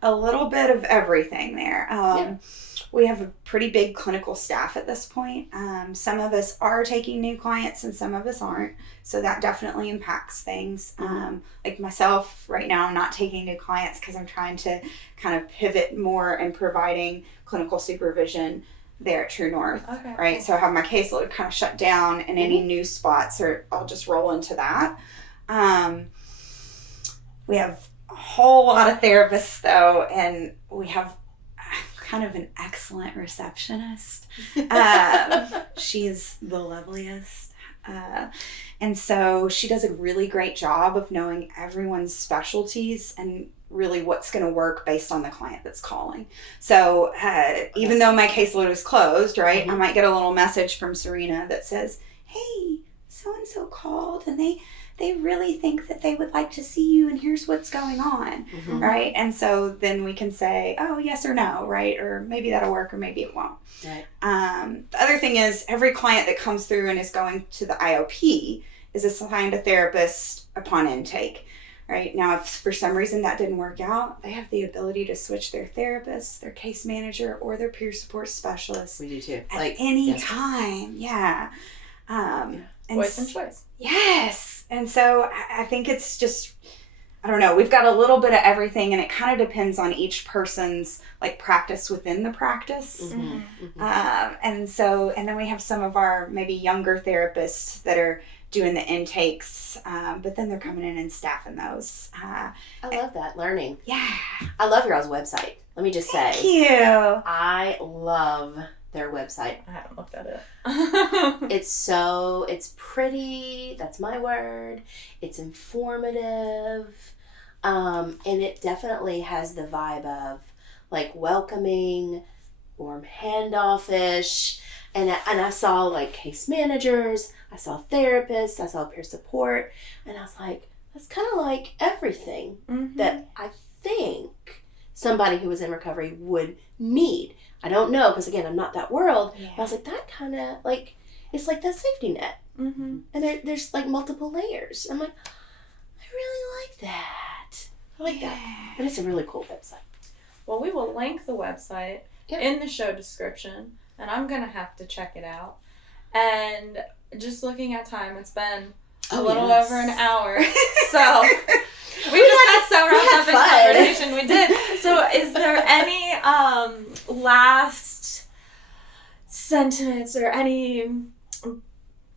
a little bit of everything there. We have a pretty big clinical staff at this point. Some of us are taking new clients and some of us aren't. So that definitely impacts things. Like myself, right now, I'm not taking new clients because I'm trying to kind of pivot more and providing clinical supervision there at True North. Okay. Right. So I have my caseload kind of shut down and any new spots, or I'll just roll into that. We have a whole lot of therapists though, and we have kind of an excellent receptionist. She's the loveliest. And so she does a really great job of knowing everyone's specialties and really what's going to work based on the client that's calling. So even though my caseload is closed, right, I might get a little message from Serena that says, hey, so-and-so called and they really think that they would like to see you and here's what's going on, right? And so then we can say, oh, yes or no, right? Or maybe that'll work or maybe it won't. Right. The other thing is every client that comes through and is going to the IOP is assigned a therapist upon intake, right? Now, if for some reason that didn't work out, they have the ability to switch their therapist, their case manager, or their peer support specialist. We do too. At any time, Voice and choice. Yes. And so I think it's just, I don't know, we've got a little bit of everything and it kind of depends on each person's like practice within the practice. And then we have some of our maybe younger therapists that are doing the intakes, but then they're coming in and staffing those. I love that, learning. Yeah. I love your all's website. Let me just say. Thank you. I love their website. I haven't looked at it. It's pretty, that's my word. It's informative. And it definitely has the vibe of like welcoming, warm handoff-ish. And I saw like case managers, I saw therapists, I saw peer support. And I was like, that's kind of like everything that I think somebody who was in recovery would need. I don't know, because again, I'm not that world. Yeah. But I was like, that kind of like, it's like that safety net. And there's like multiple layers. I'm like, I really like that. I like that. And it's a really cool website. Well, we will link the website in the show description, and I'm going to have to check it out. And just looking at time, it's been a little over an hour. So we just got so wrapped up in conversation. We did. So is there any last sentiments or any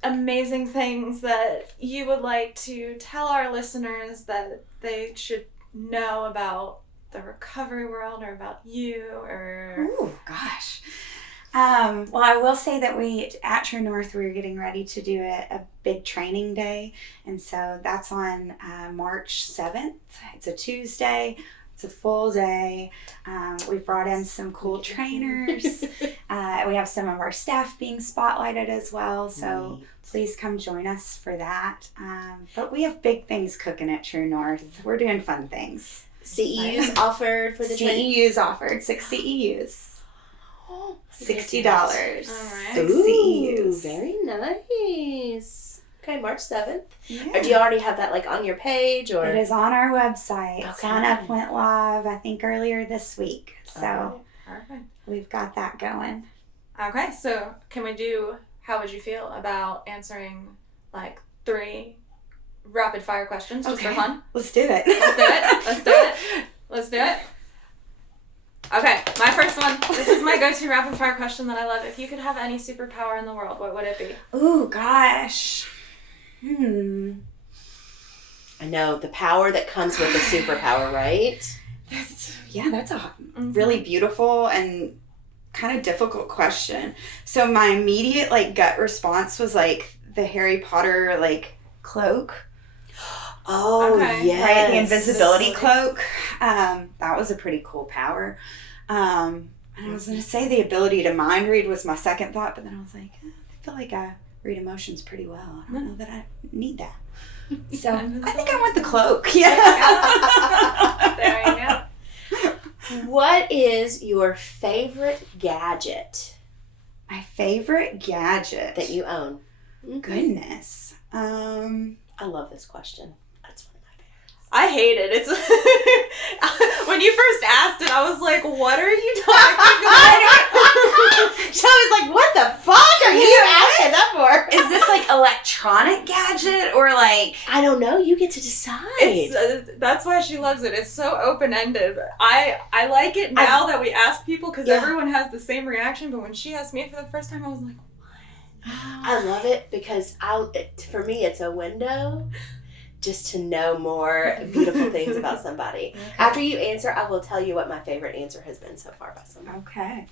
amazing things that you would like to tell our listeners that they should know about the recovery world or about you? Or Oh gosh. Well, I will say that at True North, we're getting ready to do a big training day. And so that's on March 7th. It's a Tuesday. It's a full day. We've brought in some cool trainers. We have some of our staff being spotlighted as well. So please come join us for that. But we have big things cooking at True North. We're doing fun things. CEUs offered for the training? CEUs offered. 6 CEUs. $60. All right. 6 Ooh, CEUs. very nice. Okay, March 7th. Yeah. Or do you already have that like on your page? Or It is on our website. Okay. Sign up went live, I think, earlier this week. So Perfect. we've got that going. Okay, so how would you feel about answering like 3 rapid fire questions just for fun? Let's do it. Let's do it. Okay, my first one. This is my go-to rapid fire question that I love. If you could have any superpower in the world, what would it be? Ooh, gosh. I know the power that comes with a superpower, right? That's a really beautiful and kind of difficult question. So my immediate gut response was the Harry Potter cloak. Oh, Okay. yes. Right, the invisibility cloak. That was a pretty cool power. And I was going to say the ability to mind read was my second thought, but then I was like, I feel like I read emotions pretty well. I don't know that I need that. So I think I want the cloak. Yeah. There you go. What is your favorite gadget My favorite gadget that you own? Goodness. I love this question. That's one of my favorites. I hate it. It's when you first asked it, I was like, "What are you talking about?" So I was like, "What the fuck are you asking that for?" Is this like electronic gadget or like? I don't know. You get to decide. That's why she loves it. It's so open ended. I like it now that we ask people because everyone has the same reaction. But when she asked me for the first time, I was like, "What?" I love it because for me, it's a window just to know more beautiful things about somebody. Okay. After you answer, I will tell you what my favorite answer has been so far by someone. Okay.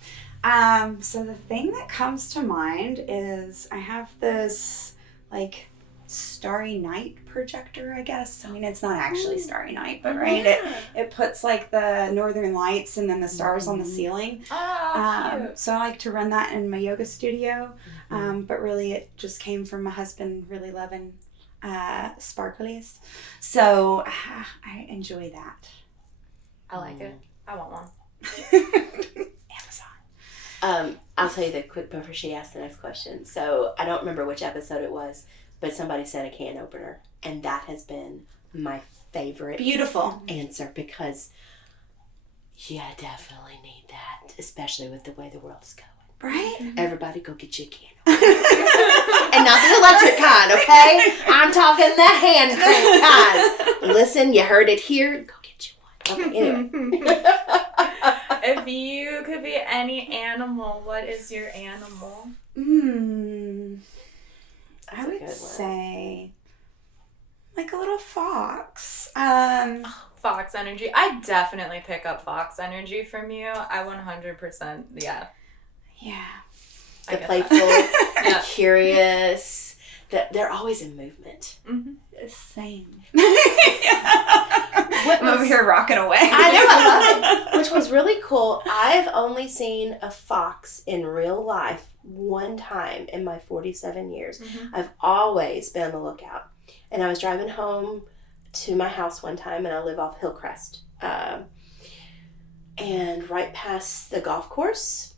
So the thing that comes to mind is I have this like Starry Night projector, I guess. I mean, it's not actually Starry Night, but right, it puts like the northern lights and then the stars on the ceiling. Oh, cute. So I like to run that in my yoga studio, but really it just came from my husband really loving sparklies. So I enjoy that. I like it. I want one. Amazon. I'll tell you the quick before she asks the next question. So I don't remember which episode it was, but somebody said a can opener, and that has been my favorite Beautiful answer because you definitely need that, especially with the way the world is going. right? Everybody go get you a can opener. And not the electric kind, okay? I'm talking the hand crank kind. Listen, you heard it here. Go get you one. Okay, anyway. If you could be any animal, what is your animal? I would say like a little fox. Fox energy. I definitely pick up fox energy from you. I 100%, yeah. Yeah. The get playful, Yeah. curious, they're always in movement. Mm-hmm. Same. What I'm over was- here rocking away. I know, I love it. Which was really cool. I've only seen a fox in real life one time in my 47 years. Mm-hmm. I've always been on the lookout. And I was driving home to my house one time, and I live off Hillcrest. And right past the golf course,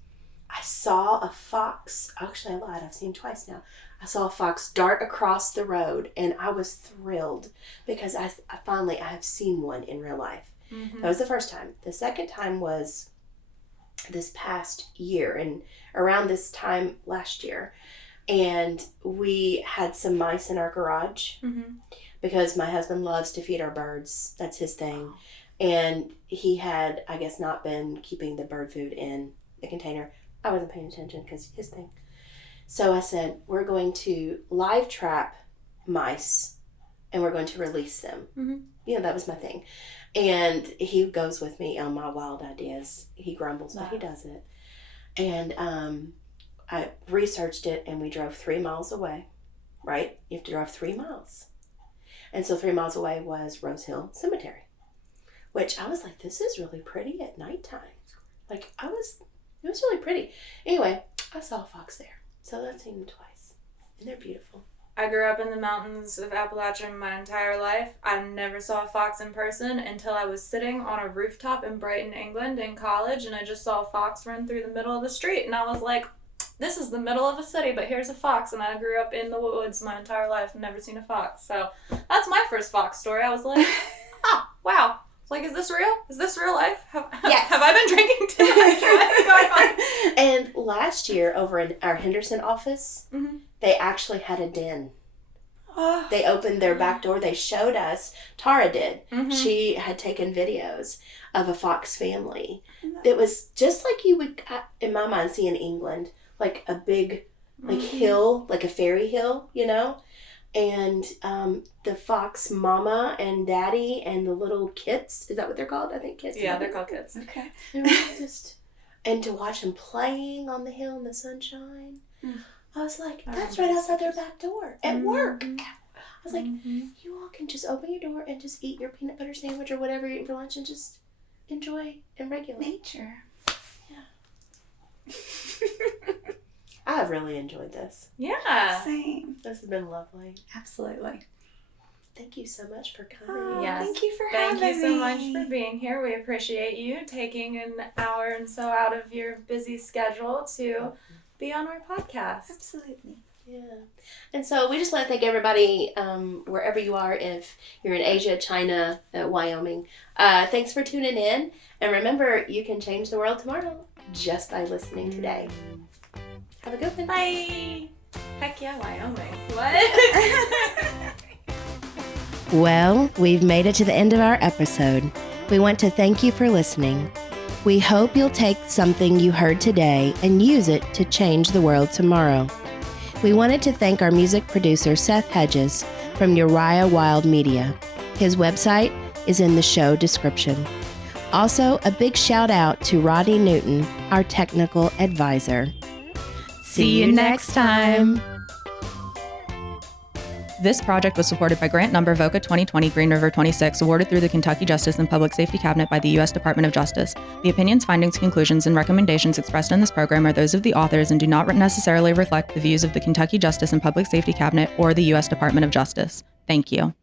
I saw a fox. Actually, I lied. I've seen him twice now. I saw a fox dart across the road, and I was thrilled because I finally have seen one in real life. Mm-hmm. That was the first time. The second time was this past year, and around this time last year. And we had some mice in our garage Mm-hmm. because my husband loves to feed our birds. That's his thing. And he had, I guess, not been keeping the bird food in the container. I wasn't paying attention because his thing. So I said, we're going to live trap mice and we're going to release them. Mm-hmm. You know, that was my thing. And he goes with me on my wild ideas. He grumbles, but he does it. And I researched it, and we drove 3 miles away, right? You have to drive 3 miles. And so 3 miles away was Rose Hill Cemetery, which I was like, this is really pretty at nighttime. Like, it was really pretty. Anyway, I saw a fox there. So I've seen them twice. And they're beautiful. I grew up in the mountains of Appalachia my entire life. I never saw a fox in person until I was sitting on a rooftop in Brighton, England in college, and I just saw a fox run through the middle of the street, and I was like, this is the middle of a city, but here's a fox, and I grew up in the woods my entire life and never seen a fox. So that's my first fox story. I was like, oh, wow. Like, is this real? Is this real life? Yes. Have I been drinking too much? What's going on? And last year, over in our Henderson office, Mm-hmm. they actually had a den. Oh. They opened their back door. They showed us. Tara did. Mm-hmm. She had taken videos of a fox family. It was just like you would, in my mind, see in England, like a big, like hill, like a fairy hill, you know. And the fox mama and daddy and the little kits. Is that what they're called? I think kits. Yeah, they're called kids. Okay. They were just, and to watch them playing on the hill in the sunshine. I was like, that's right outside their back door at work. I was like, you all can just open your door and just eat your peanut butter sandwich or whatever you're eating for lunch and just enjoy and regulate. Nature. I have really enjoyed this. Yeah. Same. This has been lovely. Absolutely. Thank you so much for coming. Oh, Yes. Thank you for Thank having you so me. much for being here. We appreciate you taking an hour and so out of your busy schedule to be on our podcast. Absolutely. Yeah. And so we just want to thank everybody, wherever you are, if you're in Asia, China, Wyoming. Thanks for tuning in. And remember, you can change the world tomorrow just by listening today. Have a good one. Bye. Heck yeah, Wyoming. What? Well, we've made it to the end of our episode. We want to thank you for listening. We hope you'll take something you heard today and use it to change the world tomorrow. We wanted to thank our music producer, Seth Hedges, from Uriah Wild Media. His website is in the show description. Also, a big shout out to Roddy Newton, our technical advisor. See you next time. This project was supported by grant number VOCA 2020 Green River 26, awarded through the Kentucky Justice and Public Safety Cabinet by the U.S. Department of Justice. The opinions, findings, conclusions, and recommendations expressed in this program are those of the authors and do not necessarily reflect the views of the Kentucky Justice and Public Safety Cabinet or the U.S. Department of Justice. Thank you.